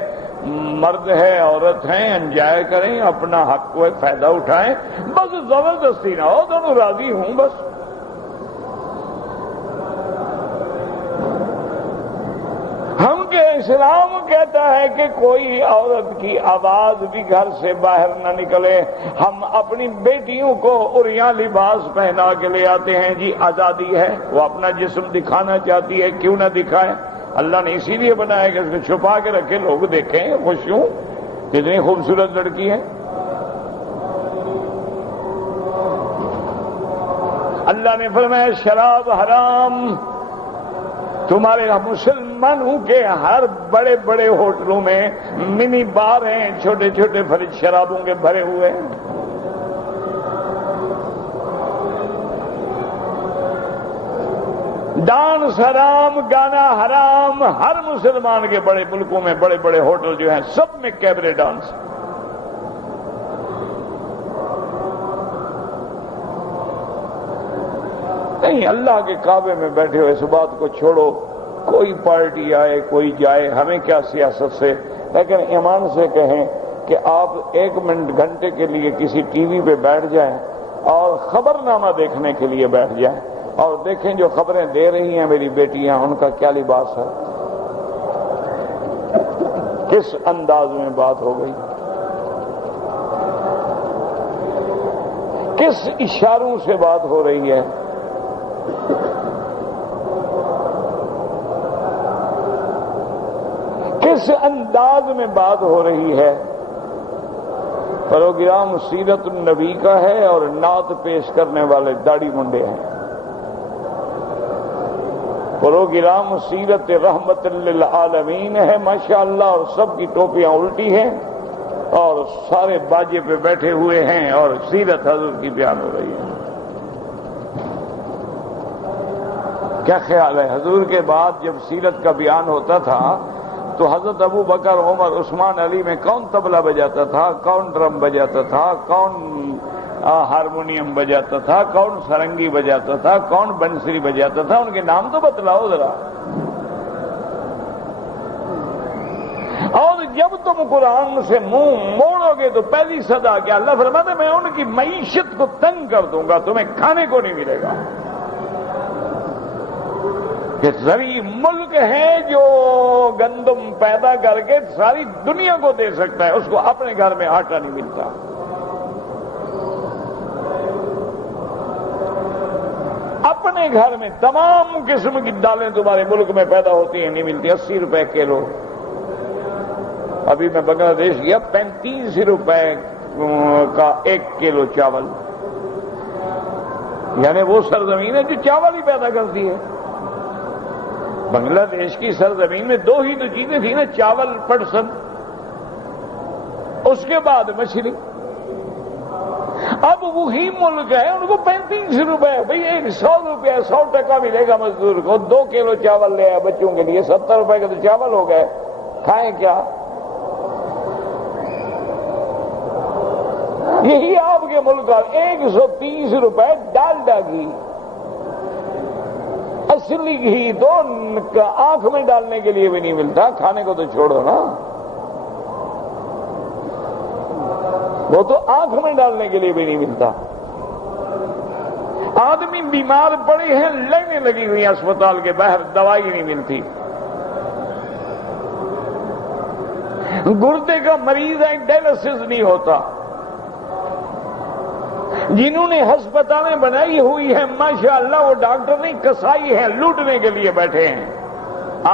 مرد ہے عورت ہیں، انجوائے کریں، اپنا حق کو فائدہ اٹھائیں، بس زبردستی نہ ہو، دونوں راضی ہوں بس۔ ہم کے اسلام کہتا ہے کہ کوئی عورت کی آواز بھی گھر سے باہر نہ نکلے، ہم اپنی بیٹیوں کو عریاں لباس پہنا کے لے آتے ہیں، جی آزادی ہے، وہ اپنا جسم دکھانا چاہتی ہے، کیوں نہ دکھائے؟ اللہ نے اسی لیے بنایا کہ اس کو چھپا کے رکھے، لوگ دیکھیں خوش ہوں، کتنی خوبصورت لڑکی ہے۔ اللہ نے فرمایا شراب حرام، تمہارے مسلمانوں کے ہر بڑے بڑے ہوٹلوں میں منی بار ہیں، چھوٹے چھوٹے فریج شرابوں کے بھرے ہوئے ہیں۔ ڈانس حرام، گانا حرام، ہر مسلمان کے بڑے ملکوں میں بڑے بڑے ہوٹل جو ہیں سب میں کیبرے ڈانس۔ نہیں، اللہ کے کعبے میں بیٹھے ہوئے اس بات کو چھوڑو، کوئی پارٹی آئے کوئی جائے، ہمیں کیا سیاست سے، لیکن ایمان سے کہیں کہ آپ ایک منٹ گھنٹے کے لیے کسی ٹی وی پہ بیٹھ جائیں اور خبرنامہ دیکھنے کے لیے بیٹھ جائیں اور دیکھیں جو خبریں دے رہی ہیں میری بیٹیاں، ان کا کیا لباس ہے، کس انداز میں بات ہو گئی، کس اشاروں سے بات ہو رہی ہے۔ کس انداز میں بات ہو رہی ہے۔ پروگرام سیرت النبی کا ہے اور نعت پیش کرنے والے داڑھی منڈے ہیں۔ پروگرام سیرت رحمت للعالمین ہے ماشاءاللہ، اور سب کی ٹوپیاں الٹی ہیں اور سارے باجے پہ بیٹھے ہوئے ہیں اور سیرت حضور کی بیان ہو رہی ہے۔ کیا خیال ہے حضور کے بعد جب سیرت کا بیان ہوتا تھا تو حضرت ابو بکر، عمر، عثمان، علی میں کون طبلہ بجاتا تھا، کون ڈرم بجاتا تھا، کون ہارمونیم بجاتا تھا، کون سرنگی بجاتا تھا، کون بنسری بجاتا تھا؟ ان کے نام تو بتلاؤ ذرا۔ اور جب تم قرآن سے منہ موڑو گے تو پہلی صدا کیا؟ اللہ فرماتا ہے میں ان کی معیشت کو تنگ کر دوں گا، تمہیں کھانے کو نہیں ملے گا۔ کہ زرعی ملک ہے جو گندم پیدا کر کے ساری دنیا کو دے سکتا ہے، اس کو اپنے گھر میں آٹا نہیں ملتا۔ اپنے گھر میں تمام قسم کی دالیں تمہارے ملک میں پیدا ہوتی ہیں، نہیں ملتی۔ 80 روپے کلو۔ ابھی میں بنگلہ دیش گیا، 35 روپے کا 1 کلو چاول، یعنی وہ سرزمین ہے جو چاول ہی پیدا کرتی ہے۔ بنگلہ دیش کی سرزمین میں 2 ہی تو چیزیں تھیں نا، چاول، پٹسن، اس کے بعد مچھلی۔ اب وہی ملک ہے، ان کو 35 روپے، بھئی 100 روپیہ 100 ٹکا ملے گا مزدور کو، 2 کلو چاول لے آئے بچوں کے لیے، 70 روپے کے تو چاول ہو گئے، کھائیں کیا؟ یہی آپ کے ملک کا 130 روپے ڈالڈا گھی، اصلی گھی تو آنکھ میں ڈالنے کے لیے بھی نہیں ملتا، کھانے کو تو چھوڑو نا، وہ تو آنکھ میں ڈالنے کے لیے بھی نہیں ملتا۔ آدمی بیمار پڑے ہیں، لائنیں لگی ہوئی ہیں اسپتال کے باہر، دوائی نہیں ملتی۔ گردے کا مریض ہے، ڈائلسس نہیں ہوتا۔ جنہوں نے ہسپتالیں بنائی ہوئی ہیں ماشاءاللہ وہ ڈاکٹر نہیں، کسائی ہیں، لوٹنے کے لیے بیٹھے ہیں۔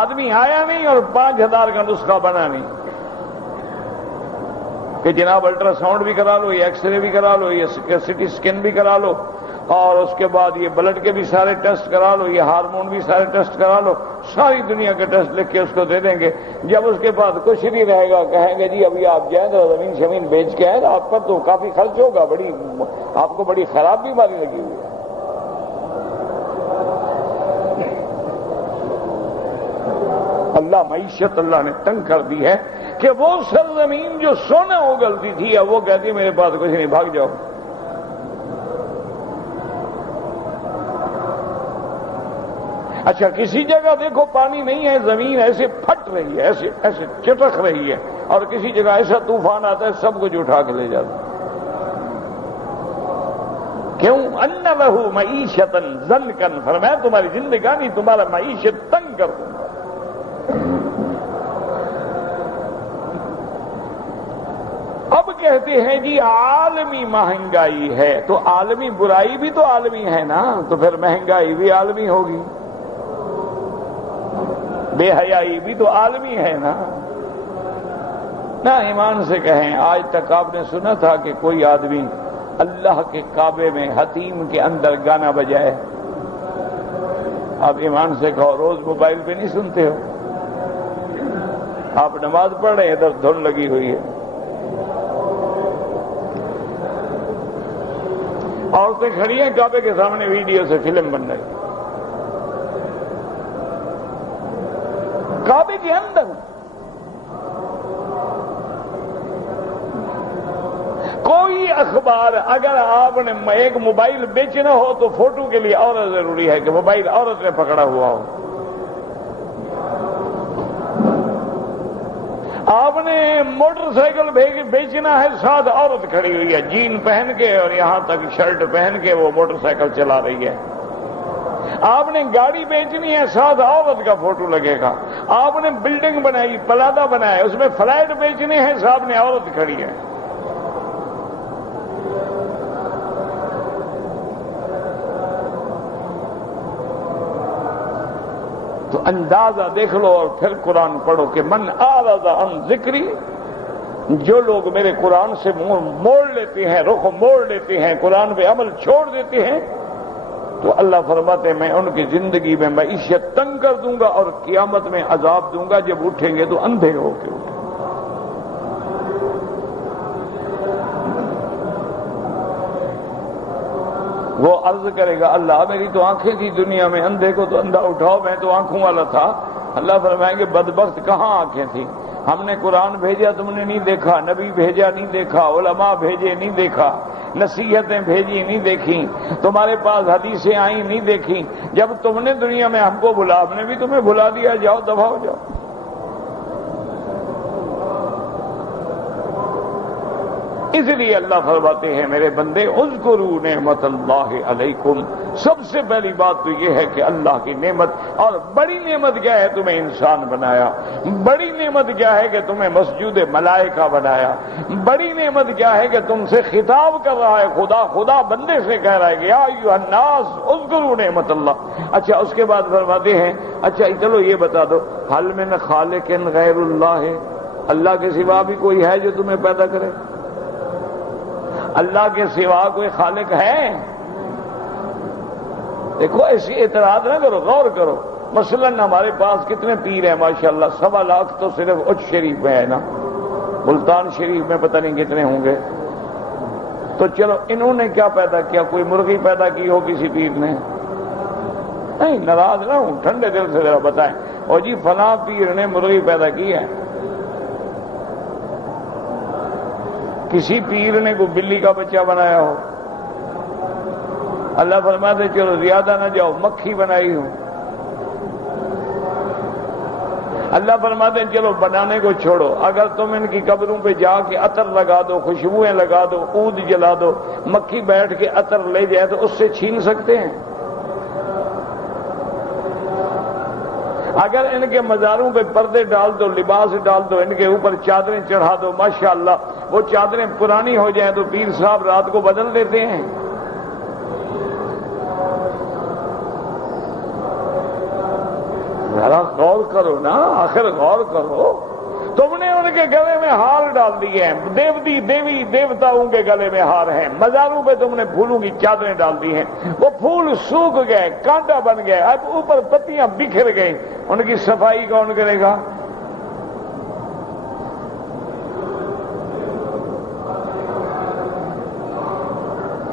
آدمی آیا نہیں اور 5000 کا نسخہ بنا نہیں کہ جناب الٹرا ساؤنڈ بھی کرا لو، یہ ایکس رے بھی کرا لو، یہ سٹی اسکین بھی کرا لو، اور اس کے بعد یہ بلڈ کے بھی سارے ٹیسٹ کرا لو، یہ ہارمون بھی سارے ٹیسٹ کرا لو، ساری دنیا کے ٹیسٹ لکھ کے اس کو دے دیں گے۔ جب اس کے بعد کچھ نہیں رہے گا کہیں گے جی ابھی آپ جائیں تو زمین شمین بیچ کے آئیں، آپ پر تو کافی خرچ ہوگا، آپ کو بڑی خراب بیماری لگی ہوئی ہے۔ اللہ معیشت اللہ نے تنگ کر دی ہے کہ وہ سرزمین جو سونا اگلتی تھی اب وہ کہتی ہے میرے پاس کچھ نہیں، بھاگ جاؤ۔ اچھا کسی جگہ دیکھو پانی نہیں ہے، زمین ایسے پھٹ رہی ہے، ایسے ایسے چٹک رہی ہے، اور کسی جگہ ایسا طوفان آتا ہے سب کچھ اٹھا کے لے جاتا ہے۔ کیوں؟ ان لہ معیشتا ضنکا، فرمایا تمہاری زندگانی تمہارا معیشت تنگ کر دوں گا۔ اب کہتے ہیں جی عالمی مہنگائی ہے، تو عالمی برائی بھی تو عالمی ہے نا، تو پھر مہنگائی بھی عالمی ہوگی، بے حیائی بھی تو عالمی ہے نا۔ نہ ایمان سے کہیں، آج تک آپ نے سنا تھا کہ کوئی آدمی اللہ کے کعبے میں حتیم کے اندر گانا بجائے؟ آپ ایمان سے کہو، روز موبائل پہ نہیں سنتے ہو؟ آپ نماز پڑھ رہے ہیں، ادھر دھن لگی ہوئی ہے، عورتیں کھڑی ہیں کعبے کے سامنے، ویڈیو سے فلم بن رہی، کعبے کے اندر۔ کوئی اخبار، اگر آپ نے ایک موبائل بیچنا ہو تو فوٹو کے لیے عورت ضروری ہے کہ موبائل عورت نے پکڑا ہوا ہو۔ آپ نے موٹر سائیکل بیچنا ہے، ساتھ عورت کھڑی ہوئی ہے، جین پہن کے اور یہاں تک شرٹ پہن کے وہ موٹر سائیکل چلا رہی ہے۔ آپ نے گاڑی بیچنی ہے، ساتھ عورت کا فوٹو لگے گا۔ آپ نے بلڈنگ بنائی، پلادہ بنایا، اس میں فلائٹ بیچنے ہیں، سامنے عورت کھڑی ہے۔ تو اندازہ دیکھ لو اور پھر قرآن پڑھو کہ من اعرض عن ذکری، جو لوگ میرے قرآن سے موڑ لیتے ہیں، رخ موڑ لیتے ہیں، قرآن پہ عمل چھوڑ دیتے ہیں، تو اللہ فرماتے ہیں میں ان کی زندگی میں معیشت تنگ کر دوں گا اور قیامت میں عذاب دوں گا، جب اٹھیں گے تو اندھے ہو کے اٹھیں۔ وہ عرض کرے گا اللہ میری تو آنکھیں تھی دنیا میں، اندھے کو تو اندھا اٹھاؤ، میں تو آنکھوں والا تھا۔ اللہ فرمائیں گے بدبخت کہاں آنکھیں تھی، ہم نے قرآن بھیجا تم نے نہیں دیکھا، نبی بھیجا نہیں دیکھا، علماء بھیجے نہیں دیکھا، نصیحتیں بھیجی نہیں دیکھی، تمہارے پاس حدیثیں آئیں نہیں دیکھی، جب تم نے دنیا میں ہم کو بھلا، ہم نے بھی تمہیں بھلا دیا، جاؤ دفع ہو جاؤ۔ اس لیے اللہ فرماتے ہیں میرے بندے اذکروا نعمت اللہ علیکم، سب سے پہلی بات تو یہ ہے کہ اللہ کی نعمت، اور بڑی نعمت کیا ہے؟ تمہیں انسان بنایا۔ بڑی نعمت کیا ہے کہ تمہیں مسجود ملائکہ بنایا۔ بڑی نعمت کیا ہے کہ تم سے خطاب کر رہا ہے خدا، خدا بندے سے کہہ رہا ہے کہ یا ایھا الناس اذکروا نعمت اللہ۔ اچھا اس کے بعد فرماتے ہیں اچھا چلو یہ بتا دو، هل من خالق غیر اللہ، اللہ کے سوا بھی کوئی ہے جو تمہیں پیدا کرے؟ اللہ کے سوا کوئی خالق ہے؟ دیکھو ایسی اعتراض نہ کرو، غور کرو۔ مثلا ہمارے پاس کتنے پیر ہیں ماشاءاللہ، 1.25 لاکھ تو صرف اچ شریف میں ہے نا، ملتان شریف میں پتہ نہیں کتنے ہوں گے۔ تو چلو انہوں نے کیا پیدا کیا؟ کوئی مرغی پیدا کی ہو کسی پیر نے؟ نہیں، ناراض نہ ہوں، ٹھنڈے دل سے ذرا بتائیں، اور جی فلاں پیر نے مرغی پیدا کی ہے؟ کسی پیر نے کوئی بلی کا بچہ بنایا ہو؟ اللہ فرماتے چلو زیادہ نہ جاؤ، مکھی بنائی ہو؟ اللہ فرماتے ہیں چلو بنانے کو چھوڑو، اگر تم ان کی قبروں پہ جا کے عطر لگا دو، خوشبوئیں لگا دو، عود جلا دو، مکھی بیٹھ کے عطر لے جائے تو اس سے چھین سکتے ہیں؟ اگر ان کے مزاروں پہ پردے ڈال دو، لباس ڈال دو، ان کے اوپر چادریں چڑھا دو، ماشاءاللہ وہ چادریں پرانی ہو جائیں تو پیر صاحب رات کو بدل دیتے ہیں۔ ذرا غور کرو نا، آخر غور کرو۔ تم نے ان کے گلے میں ہار ڈال دیے ہیں، دیوی دیوتاؤں کے گلے میں ہار ہیں، مزاروں پہ تم نے پھولوں کی چادریں ڈال دی ہیں، وہ پھول سوکھ گئے، کانٹا بن گئے، اب اوپر پتیاں بکھر گئی، ان کی صفائی کون کرے گا؟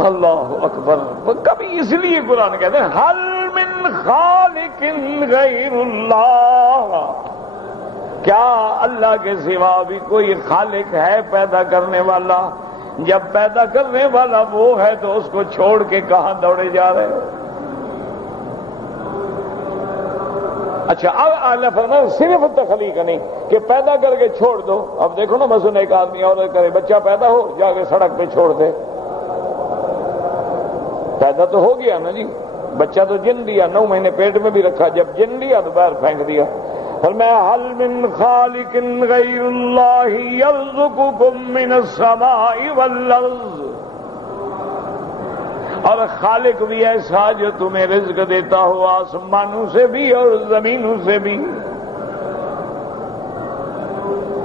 اللہ اکبر۔ کبھی اس لیے قرآن کہتے ہیں حل من خالق غیر اللہ، کیا اللہ کے سوا بھی کوئی خالق ہے پیدا کرنے والا؟ جب پیدا کرنے والا وہ ہے تو اس کو چھوڑ کے کہاں دوڑے جا رہے ہو؟ اچھا اب اللہ فرمایا صرف تخلیق نہیں کہ پیدا کر کے چھوڑ دو۔ اب دیکھو نا مثلا ایک آدمی عورت کرے، بچہ پیدا ہو، جا کے سڑک پہ چھوڑ دے، پیدا تو ہو گیا نا جی، بچہ تو جن دیا، 9 مہینے پیٹ میں بھی رکھا، جب جن دیا تو باہر پھینک دیا۔ فرمایا حل من خالق غیر اللہ یرزقکم من السماء والارض، اور خالق بھی ایسا جو تمہیں رزق دیتا ہو آسمانوں سے بھی اور زمینوں سے بھی۔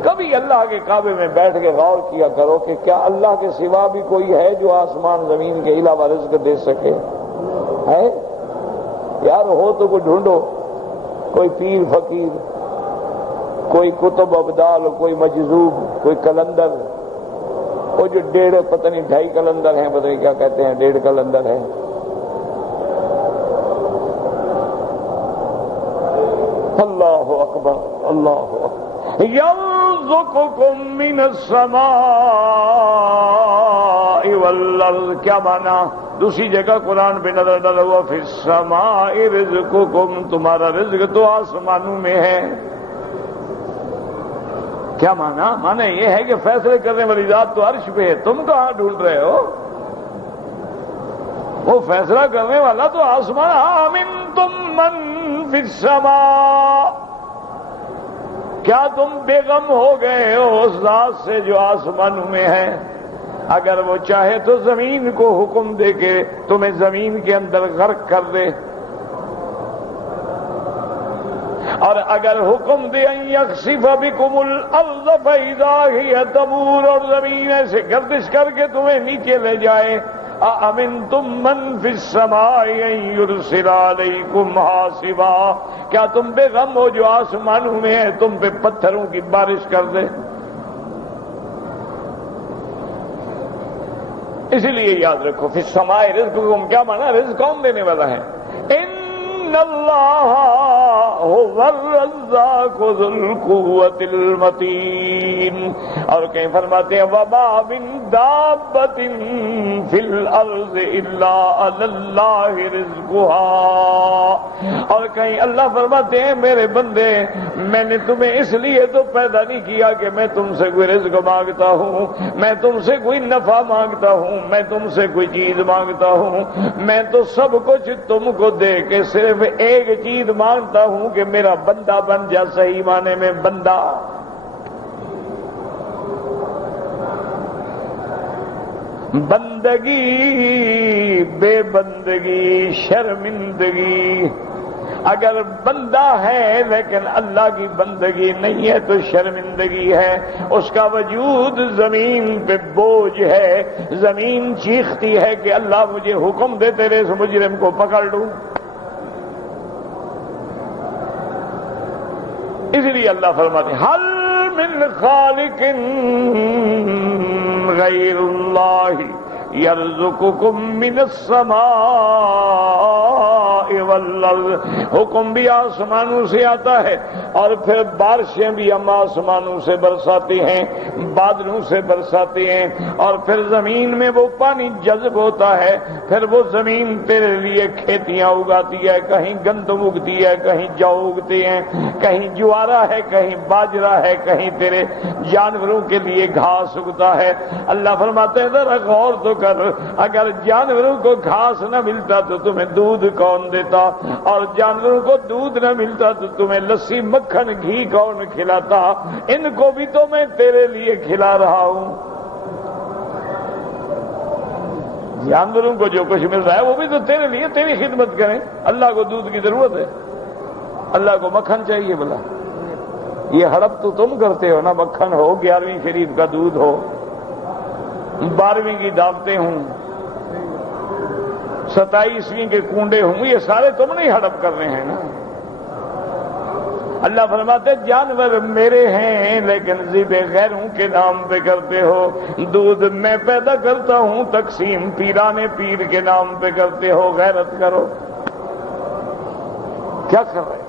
کبھی اللہ کے کعبے میں بیٹھ کے غور کیا کرو کہ کیا اللہ کے سوا بھی کوئی ہے جو آسمان زمین کے علاوہ رزق دے سکے؟ ہے یار، ہو تو کوئی ڈھونڈو، کوئی پیر فقیر، کوئی کتب ابدال، کوئی مجذوب، کوئی کلندر، وہ جو 1.5 پتہ نہیں 2.5 کلندر ہیں، پتہ نہیں کیا کہتے ہیں، 1.5 کلندر ہے۔ اللہ اکبر، اللہ اکبر۔ یرزقکم من السماء والارض، کیا مانا؟ دوسری جگہ قرآن پہ نظر ڈالا ہوا فی السماء رزقکم، تمہارا رزق تو آسمانوں میں ہے۔ کیا مانا؟ مانا یہ ہے کہ فیصلے کرنے والی ذات تو عرش پہ ہے، تم کہاں ڈھونڈ رہے ہو؟ وہ فیصلہ کرنے والا تو آسمان۔ آمنتم من فی السماء، کیا تم بے غم ہو گئے ہو اس ذات سے جو آسمانوں میں ہے؟ اگر وہ چاہے تو زمین کو حکم دے کے تمہیں زمین کے اندر غرق کر دے، اور اگر حکم دے ان یخسف بکم الارض فاذا ہی تمور، اور زمین ایسے گردش کر کے تمہیں نیچے لے جائے، اامنتم من فی السماء ان یرسل علیکم حاصبا، کیا تم بے غم ہو جو آسمانوں میں ہے تم پہ پتھروں کی بارش کر دے؟ اسی لیے یاد رکھو فی السماء رزقکم، کیا مانا؟ رزق کون دینے والا ہے؟ ان ان اللہ هو الرزاق ذو القوة المتین. اور کہیں فرماتے ہیں وما من دابۃ فی الارض الا علی اللہ رزقها. اور کہیں اللہ فرماتے ہیں میرے بندے میں نے تمہیں اس لیے تو پیدا نہیں کیا کہ میں تم سے کوئی رزق مانگتا ہوں، میں تم سے کوئی نفع مانگتا ہوں، میں تم سے کوئی چیز مانگتا ہوں. میں تو سب کچھ تم کو دے کے صرف ایک چیز مانگتا ہوں کہ میرا بندہ بن جا. صحیح معنی میں بندہ. بندگی بے بندگی شرمندگی. اگر بندہ ہے لیکن اللہ کی بندگی نہیں ہے تو شرمندگی ہے. اس کا وجود زمین پہ بوجھ ہے، زمین چیختی ہے کہ اللہ مجھے حکم دے تیرے اس مجرم کو پکڑ لوں. اس لیے اللہ فرماتے ہیں حل من خالق غیر اللہ یرزقکم من السماء والارض. حکم بھی آسمانوں سے آتا ہے اور پھر بارشیں بھی ہم آسمانوں سے برساتے ہیں، بادلوں سے برساتے ہیں، اور پھر زمین میں وہ پانی جذب ہوتا ہے. پھر وہ زمین تیرے لیے کھیتیاں اگاتی ہے، کہیں گندم اگتی ہے، کہیں جو اگتے ہیں، کہیں جوارا ہے، کہیں باجرا ہے، کہیں تیرے جانوروں کے لیے گھاس اگتا ہے. اللہ فرماتے ہیں ذرا غور تو کر، اگر جانوروں کو گھاس نہ ملتا تو تمہیں دودھ کون دیتا، اور جانوروں کو دودھ نہ ملتا تو تمہیں لسی مکھن گھی کون کھلاتا. ان کو بھی تو میں تیرے لیے کھلا رہا ہوں. جانوروں کو جو کچھ مل رہا ہے وہ بھی تو تیرے لیے، تیری خدمت کریں. اللہ کو دودھ کی ضرورت ہے، اللہ کو مکھن چاہیے. بلا یہ ہڑپ تو تم کرتے ہو نا. مکھن ہو، 11ویں شریف کا دودھ ہو، 12ویں کی دعوتیں ہوں، 27ویں کے کنڈے ہوں، یہ سارے تم نہیں ہڑپ کر رہے ہیں نا. اللہ فرماتے جانور میرے ہیں لیکن ذبح غیروں کے نام پہ کرتے ہو. دودھ میں پیدا کرتا ہوں، تقسیم پیرانے پیر کے نام پہ کرتے ہو. غیرت کرو. کیا کر رہے؟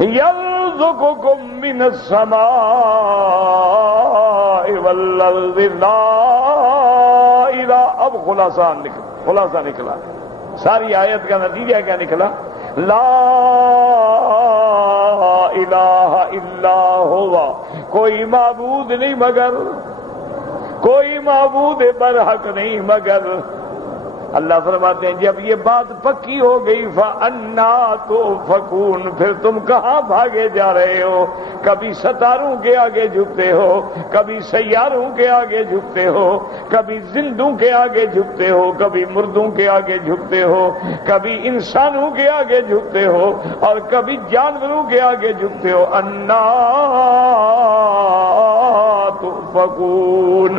یرزقکم من السماء والارض لا الہ. اب خلاصہ نکلا. ساری آیت کا نتیجہ کیا نکلا؟ لا الہ الا ہوا. کوئی معبود نہیں مگر، کوئی معبود برحق نہیں مگر. اللہ فرماتے ہیں جب یہ بات پکی ہو گئی فَأَنَّا تُؤْفَكُونَ، پھر تم کہاں بھاگے جا رہے ہو؟ کبھی ستاروں کے آگے جھکتے ہو، کبھی سیاروں کے آگے جھکتے ہو، کبھی زندوں کے آگے جھکتے ہو، کبھی مردوں کے آگے جھکتے ہو، کبھی انسانوں کے آگے جھکتے ہو اور کبھی جانوروں کے آگے جھکتے ہو. اَنَّا تُؤْفَكُونَ،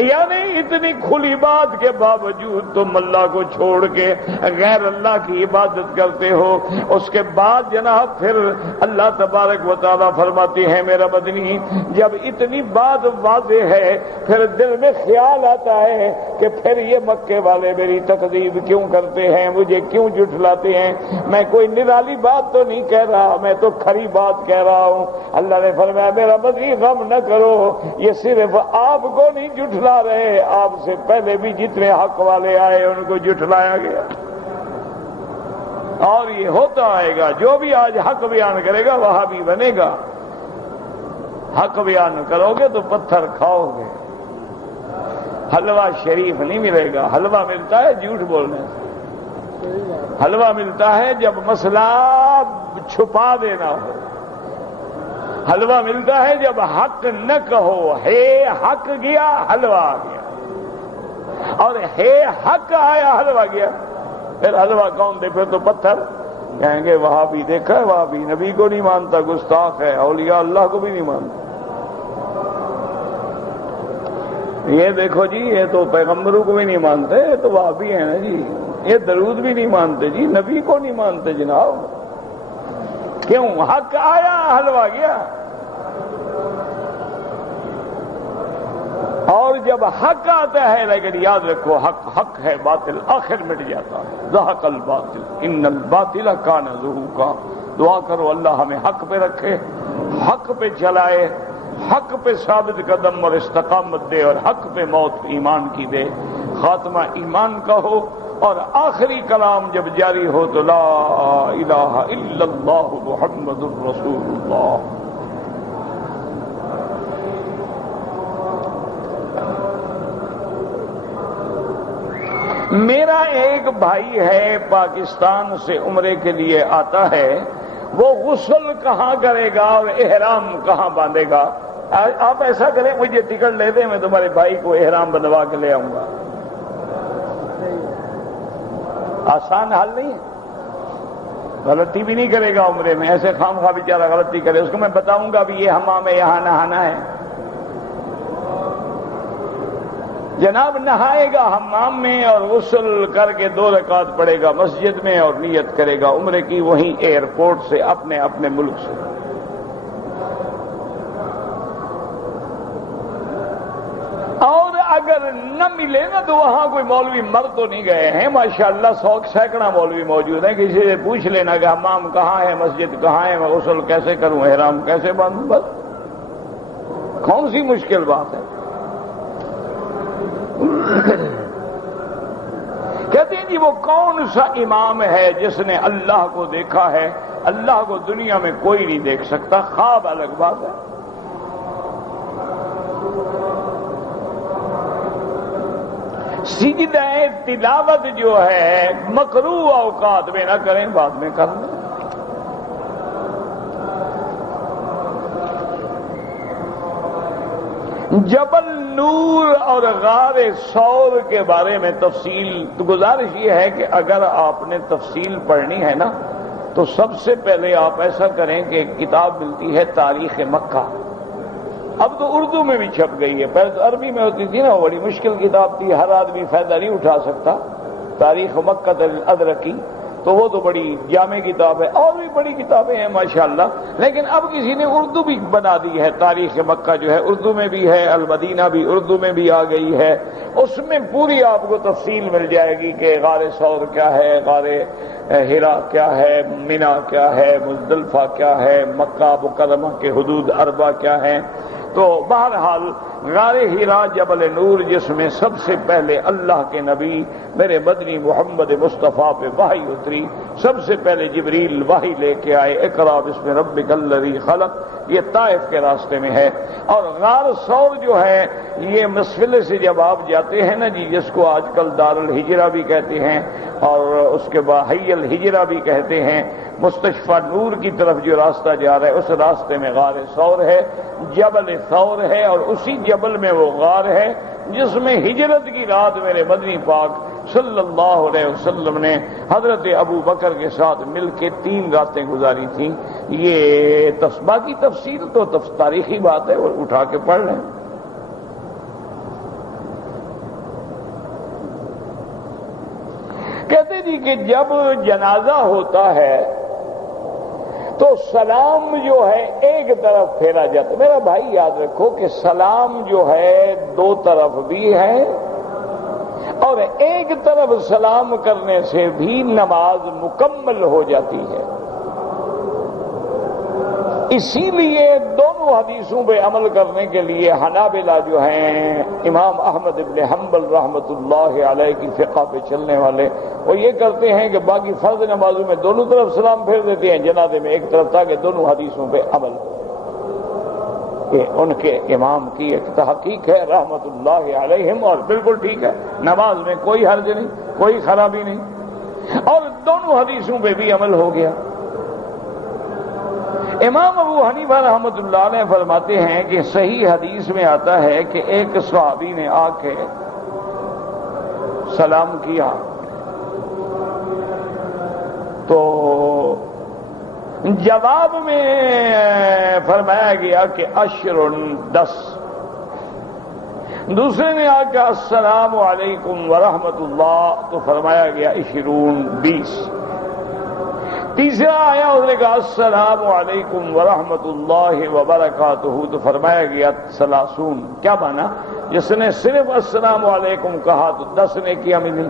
یعنی اتنی کھلی بات کے باوجود تم اللہ کو چھوڑ کے غیر اللہ کی عبادت کرتے ہو. اس کے بعد جناب پھر اللہ تبارک و تعالیٰ فرماتے ہیں میرا مدنی جب اتنی بات واضح ہے پھر دل میں خیال آتا ہے کہ پھر یہ مکے والے میری تکذیب کیوں کرتے ہیں، مجھے کیوں جھٹلاتے ہیں. میں کوئی نرالی بات تو نہیں کہہ رہا، میں تو کھری بات کہہ رہا ہوں. اللہ نے فرمایا میرا مدنی غم نہ کرو، یہ صرف آپ کو نہیں جھٹلا رہے، آپ سے پہلے بھی جتنے حق والے آئے ان کو جھٹلایا گیا اور یہ ہوتا آئے گا. جو بھی آج حق بیان کرے گا وہاں بھی بنے گا. حق بیان کرو گے تو پتھر کھاؤ گے، حلوہ شریف نہیں ملے گا. حلوہ ملتا ہے جھوٹ بولنے سے، حلوہ ملتا ہے جب مسئلہ چھپا دینا ہو، حلوہ ملتا ہے جب حق نہ کہو. ہے حق گیا حلوہ آ گیا، اور ہے حق آیا حلوہ گیا. پھر حلوہ کون دے؟ پھر تو پتھر کہیں گے وہاں بھی دیکھا ہے، وہاں بھی نبی کو نہیں مانتا، گستاخ ہے، اولیاء اللہ کو بھی نہیں مانتا. یہ دیکھو جی یہ تو پیغمبروں کو بھی نہیں مانتے، یہ تو وہاں بھی ہیں نا جی. یہ درود بھی نہیں مانتے جی، نبی کو نہیں مانتے جناب. کیوں؟ حق آیا حلوہ گیا. اور جب حق آتا ہے لیکن یاد رکھو حق حق ہے، باطل آخر مٹ جاتا ہے. ذاق الباطل ان الباطل کان زہوقا. دعا کرو اللہ ہمیں حق پہ رکھے، حق پہ چلائے، حق پہ ثابت قدم اور استقامت دے، اور حق پہ موت ایمان کی دے، خاتمہ ایمان کا ہو، اور آخری کلام جب جاری ہو تو لا الہ الا اللہ محمد الرسول اللہ. میرا ایک بھائی ہے پاکستان سے عمرے کے لیے آتا ہے، وہ غسل کہاں کرے گا اور احرام کہاں باندھے گا؟ آپ ایسا کریں مجھے ٹکٹ لے دیں، میں تمہارے بھائی کو احرام بندھوا کے لے آؤں گا. آسان حل نہیں ہے، غلطی بھی نہیں کرے گا عمرے میں، ایسے خام خواہ بیچارہ غلطی کرے، اس کو میں بتاؤں گا بھی یہ حمام ہے، یہاں نہانا ہے. جناب نہائے گا حمام میں اور غسل کر کے 2 رکعت پڑھے گا مسجد میں اور نیت کرے گا عمرے کی وہیں ایئرپورٹ سے اپنے اپنے ملک سے. اور اگر نہ ملے نا تو وہاں کوئی مولوی مر تو نہیں گئے ہیں، ماشاءاللہ 100 سینکڑا مولوی موجود ہیں، کسی سے پوچھ لینا کہ حمام کہاں ہے، مسجد کہاں ہے، میں غسل کیسے کروں، احرام کیسے باندھوں، بس کون سی مشکل بات ہے. کہتے ہیں جی وہ کون سا امام ہے جس نے اللہ کو دیکھا ہے؟ اللہ کو دنیا میں کوئی نہیں دیکھ سکتا، خواب الگ بات ہے. سجدہ تلاوت جو ہے مکروہ اوقات میں نہ کریں، بعد میں کر لیں. جبل نور اور غار ثور کے بارے میں تفصیل گزارش یہ ہے کہ اگر آپ نے تفصیل پڑھنی ہے نا تو سب سے پہلے آپ ایسا کریں کہ ایک کتاب ملتی ہے تاریخ مکہ، اب تو اردو میں بھی چھپ گئی ہے، پہلے تو عربی میں ہوتی تھی نا، وہ بڑی مشکل کتاب تھی، ہر آدمی فائدہ نہیں اٹھا سکتا. تاریخ مکہ الادرکی تو وہ تو بڑی جامع کتاب ہے، اور بھی بڑی کتابیں ہیں ماشاءاللہ، لیکن اب کسی نے اردو بھی بنا دی ہے. تاریخ مکہ جو ہے اردو میں بھی ہے، المدینہ بھی اردو میں بھی آ گئی ہے، اس میں پوری آپ کو تفصیل مل جائے گی کہ غار ثور کیا ہے، غار ہرا کیا ہے، منی کیا ہے، مزدلفہ کیا ہے، مکہ مکرمہ کے حدود 4 کیا ہیں. تو بہرحال غار ہرا جبل نور جس میں سب سے پہلے اللہ کے نبی میرے مدنی محمد مصطفیٰ پہ وحی اتری، سب سے پہلے جبریل وحی لے کے آئے، اقرا بسم ربک الذی خلق، یہ طائف کے راستے میں ہے. اور غار ثور جو ہے یہ مسفلے سے جب آپ جاتے ہیں نا جی، جس کو آج کل دار الہجرہ بھی کہتے ہیں اور اس کے بعد حی الہجرہ بھی کہتے ہیں، مستشفی نور کی طرف جو راستہ جا رہا ہے اس راستے میں غار ثور ہے، جبل ثور ہے، اور اسی جبل میں وہ غار ہے جس میں ہجرت کی رات میرے مدنی پاک صلی اللہ علیہ وسلم نے حضرت ابو بکر کے ساتھ مل کے 3 راتیں گزاری تھیں. یہ باقی تفصیل تو تاریخی بات ہے، وہ اٹھا کے پڑھ لیں. کہتے جی کہ جب جنازہ ہوتا ہے تو سلام جو ہے ایک طرف پھیرا جاتا ہے. میرا بھائی یاد رکھو کہ سلام جو ہے 2 طرف بھی ہے، اور ایک طرف سلام کرنے سے بھی نماز مکمل ہو جاتی ہے. اسی لیے دونوں حدیثوں پہ عمل کرنے کے لیے حنابلہ جو ہیں امام احمد ابن حنبل رحمۃ اللہ علیہ کی فقہ پہ چلنے والے، وہ یہ کرتے ہیں کہ باقی فرض نمازوں میں دونوں طرف سلام پھیر دیتے ہیں، جنازے میں ایک طرف، تاکہ دونوں حدیثوں پہ عمل ہو. یہ ان کے امام کی ایک تحقیق ہے رحمۃ اللہ علیہم، اور بالکل ٹھیک ہے، نماز میں کوئی حرج نہیں، کوئی خرابی نہیں، اور دونوں حدیثوں پہ بھی عمل ہو گیا. امام ابو حنیفہ رحمۃ اللہ علیہ فرماتے ہیں کہ صحیح حدیث میں آتا ہے کہ ایک صحابی نے آ کے سلام کیا تو جواب میں فرمایا گیا کہ 10. دوسرے نے آ کے السلام علیکم ورحمۃ اللہ تو فرمایا گیا 20. تیسرا آیا اس نے کہا السلام علیکم ورحمۃ اللہ وبرکاتہ، تو فرمایا گیا 30، کیا مانا؟ جس نے صرف السلام علیکم کہا تو 10 نیکیاں ملی،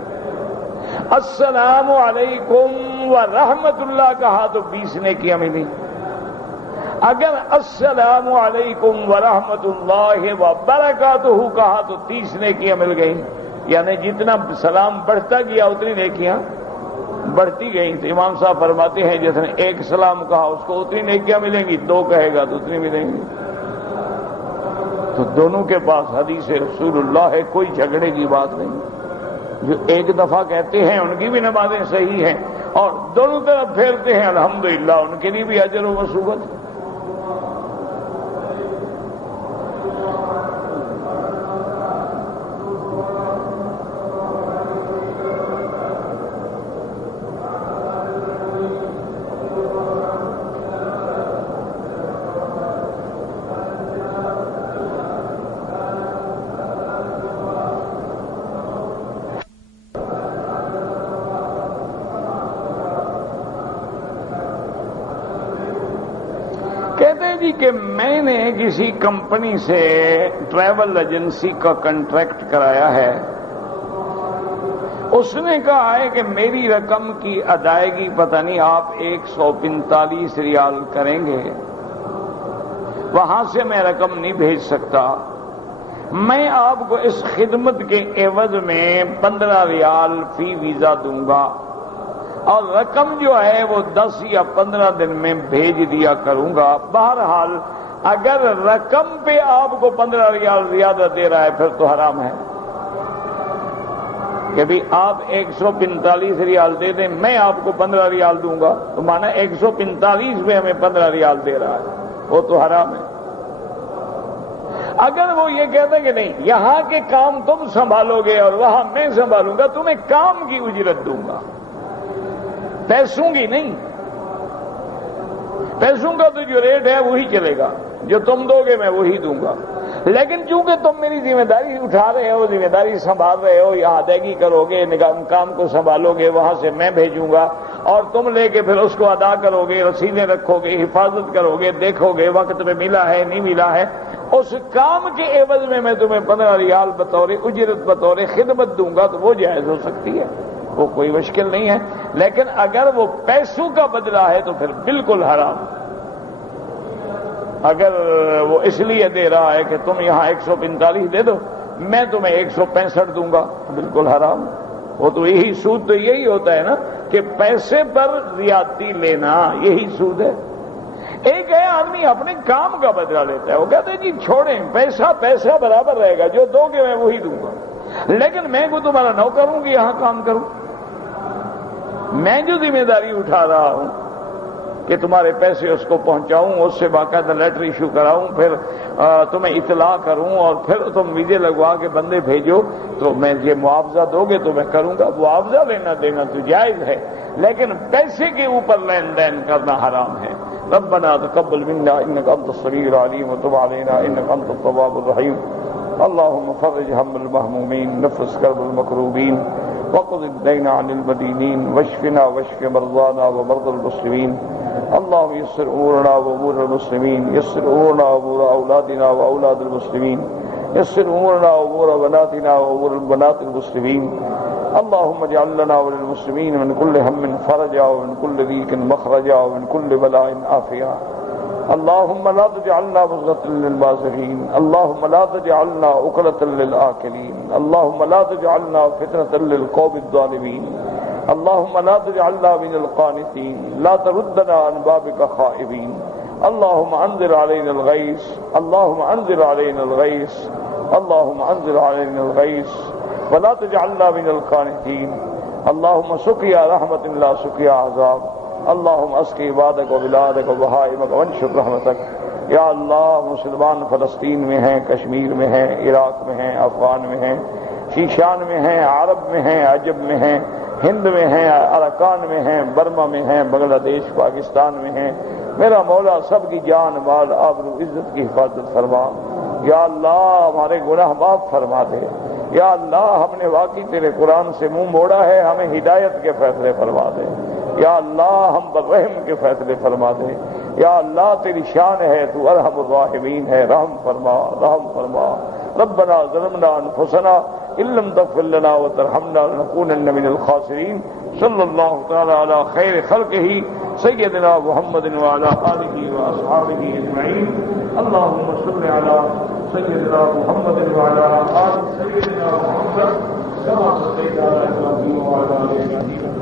السلام علیکم ورحمۃ اللہ کہا تو 20 نیکیاں ملی، اگر السلام علیکم ورحمۃ اللہ وبرکاتہ کہا تو 30 نیکیاں مل گئیں، یعنی جتنا سلام بڑھتا گیا اتنی نیکیاں بڑھتی گئیں۔ تو امام صاحب فرماتے ہیں جس نے 1 سلام کہا اس کو اتنی نیکیاں ملیں گی، 2 کہے گا تو اتنی ملیں گی۔ تو دونوں کے پاس حدیث رسول اللہ ہے، کوئی جھگڑے کی بات نہیں۔ جو 1 دفعہ کہتے ہیں ان کی بھی نمازیں صحیح ہیں، اور دونوں طرف پھیرتے ہیں الحمدللہ، ان کے لیے بھی اجر و مثوبت۔ کہتے ہیں جی کہ میں نے کسی کمپنی سے ٹریول ایجنسی کا کنٹریکٹ کرایا ہے، اس نے کہا ہے کہ میری رقم کی ادائیگی پتہ نہیں آپ 145 ریال کریں گے، وہاں سے میں رقم نہیں بھیج سکتا، میں آپ کو اس خدمت کے عوض میں 15 ریال فی ویزا دوں گا، اور رقم جو ہے وہ 10 یا 15 دن میں بھیج دیا کروں گا۔ بہرحال اگر رقم پہ آپ کو 15 ریال زیادہ دے رہا ہے پھر تو حرام ہے کہ بھی آپ 145 ریال دے دیں، میں آپ کو 15 ریال دوں گا، تو مانا 145 میں ہمیں 15 ریال دے رہا ہے، وہ تو حرام ہے۔ اگر وہ یہ کہتا ہے کہ نہیں یہاں کے کام تم سنبھالو گے اور وہاں میں سنبھالوں گا، تمہیں کام کی اجرت دوں گا، پیسوں کی نہیں، پیسوں کا تو جو ریٹ ہے وہی چلے گا، جو تم دو گے میں وہی دوں گا، لیکن چونکہ تم میری ذمہ داری اٹھا رہے ہو، ذمہ داری سنبھال رہے ہو، یہاں ادائیگی کرو گے، کام کو سنبھالو گے، وہاں سے میں بھیجوں گا، اور تم لے کے پھر اس کو ادا کرو گے، رسیدیں رکھو گے، حفاظت کرو گے، دیکھو گے وقت میں ملا ہے نہیں ملا ہے، اس کام کے عوض میں تمہیں 15 ریال بطور اجرت بطور خدمت دوں گا، تو وہ جائز ہو سکتی ہے، وہ کوئی مشکل نہیں ہے۔ لیکن اگر وہ پیسوں کا بدلہ ہے تو پھر بالکل حرام۔ اگر وہ اس لیے دے رہا ہے کہ تم یہاں 145 دے دو، میں تمہیں 165 دوں گا، بالکل حرام۔ وہ تو یہی سود تو یہی ہوتا ہے نا کہ پیسے پر زیادتی لینا، یہی سود ہے۔ ایک ہے آدمی اپنے کام کا بدلہ لیتا ہے، وہ کہتے ہیں جی چھوڑیں، پیسہ برابر رہے گا، جو دو گے میں وہی دوں گا، لیکن میں کو تمہارا نوکر ہوں کہ یہاں کام کروں، میں جو ذمہ داری اٹھا رہا ہوں کہ تمہارے پیسے اس کو پہنچاؤں، اس سے باقاعدہ لیٹر ایشو کراؤں، پھر تمہیں اطلاع کروں، اور پھر تم ویزے لگوا کے بندے بھیجو، تو میں یہ معاوضہ دو گے تو میں کروں گا۔ معاوضہ لینا دینا تو جائز ہے، لیکن پیسے کے اوپر لین دین کرنا حرام ہے۔ ربنا تقبل منا انك انت السميع العليم وتب علينا انك انت التواب الرحيم اللهم فرج هم المهمومين نفس كرب المكروبين وقض الدين عن المدينين واشفنا واشف مرضانا ومرضى المسلمين اللهم يسر امورنا وامور المسلمين يسر امورنا وامور اولادنا واولاد المسلمين يسر امورنا وامور بناتنا وامور بنات المسلمين اللهم اجعل لنا وللمسلمين من كل هم فرجا ومن كل ضيق مخرجا ومن كل بلاء عافيا اللهم لا تجعلنا مزغة للمازغين اللهم لا تجعلنا أكلة للآكلين اللهم لا تجعلنا فتنة للقوم الظالمين اللهم لا تجعلنا من القانتين لا تردنا عن بابك خائبين اللهم انزل علينا الغيث اللهم انزل علينا الغيث اللهم انزل علينا الغيث ولا تجعلنا من القانتين اللهم سقيا رحمة لا سقيا عذاب اللهم اسقي عبادك وبلادك وبهائمك وانشر رحمتك۔ یا اللہ مسلمان فلسطین میں ہیں، کشمیر میں ہیں، عراق میں ہیں، افغان میں ہیں، شیشان میں ہیں، عرب میں ہیں، عجب میں ہیں، ہند میں ہیں، اراکان میں ہیں، برما میں ہیں، بنگلہ دیش پاکستان میں ہیں، میرا مولا سب کی جان مال آبرو عزت کی حفاظت فرما۔ یا اللہ ہمارے گناہ معاف فرما دے۔ یا اللہ ہم نے واقعی تیرے قرآن سے منہ موڑا ہے، ہمیں ہدایت کے فیصلے فرما دے۔ یا اللہ ہم پر رحم کے فیصلے فرما دے، یا اللہ تیری شان ہے، تو ارحم الراحمین ہے، رحم فرما رحم فرما۔ ربنا ظلمنا انفسنا ان لم تغفر لنا وترحمنا لنكونن من الخاسرین۔ صلی اللہ تعالی علی خیر خلقہ سیدنا محمد وعلی آلہ واصحابہ اجمعین۔ اللهم صل علی سیدنا محمد وعلی آل سیدنا محمد كما صليت على ابراهيم وعلى ال ابراهيم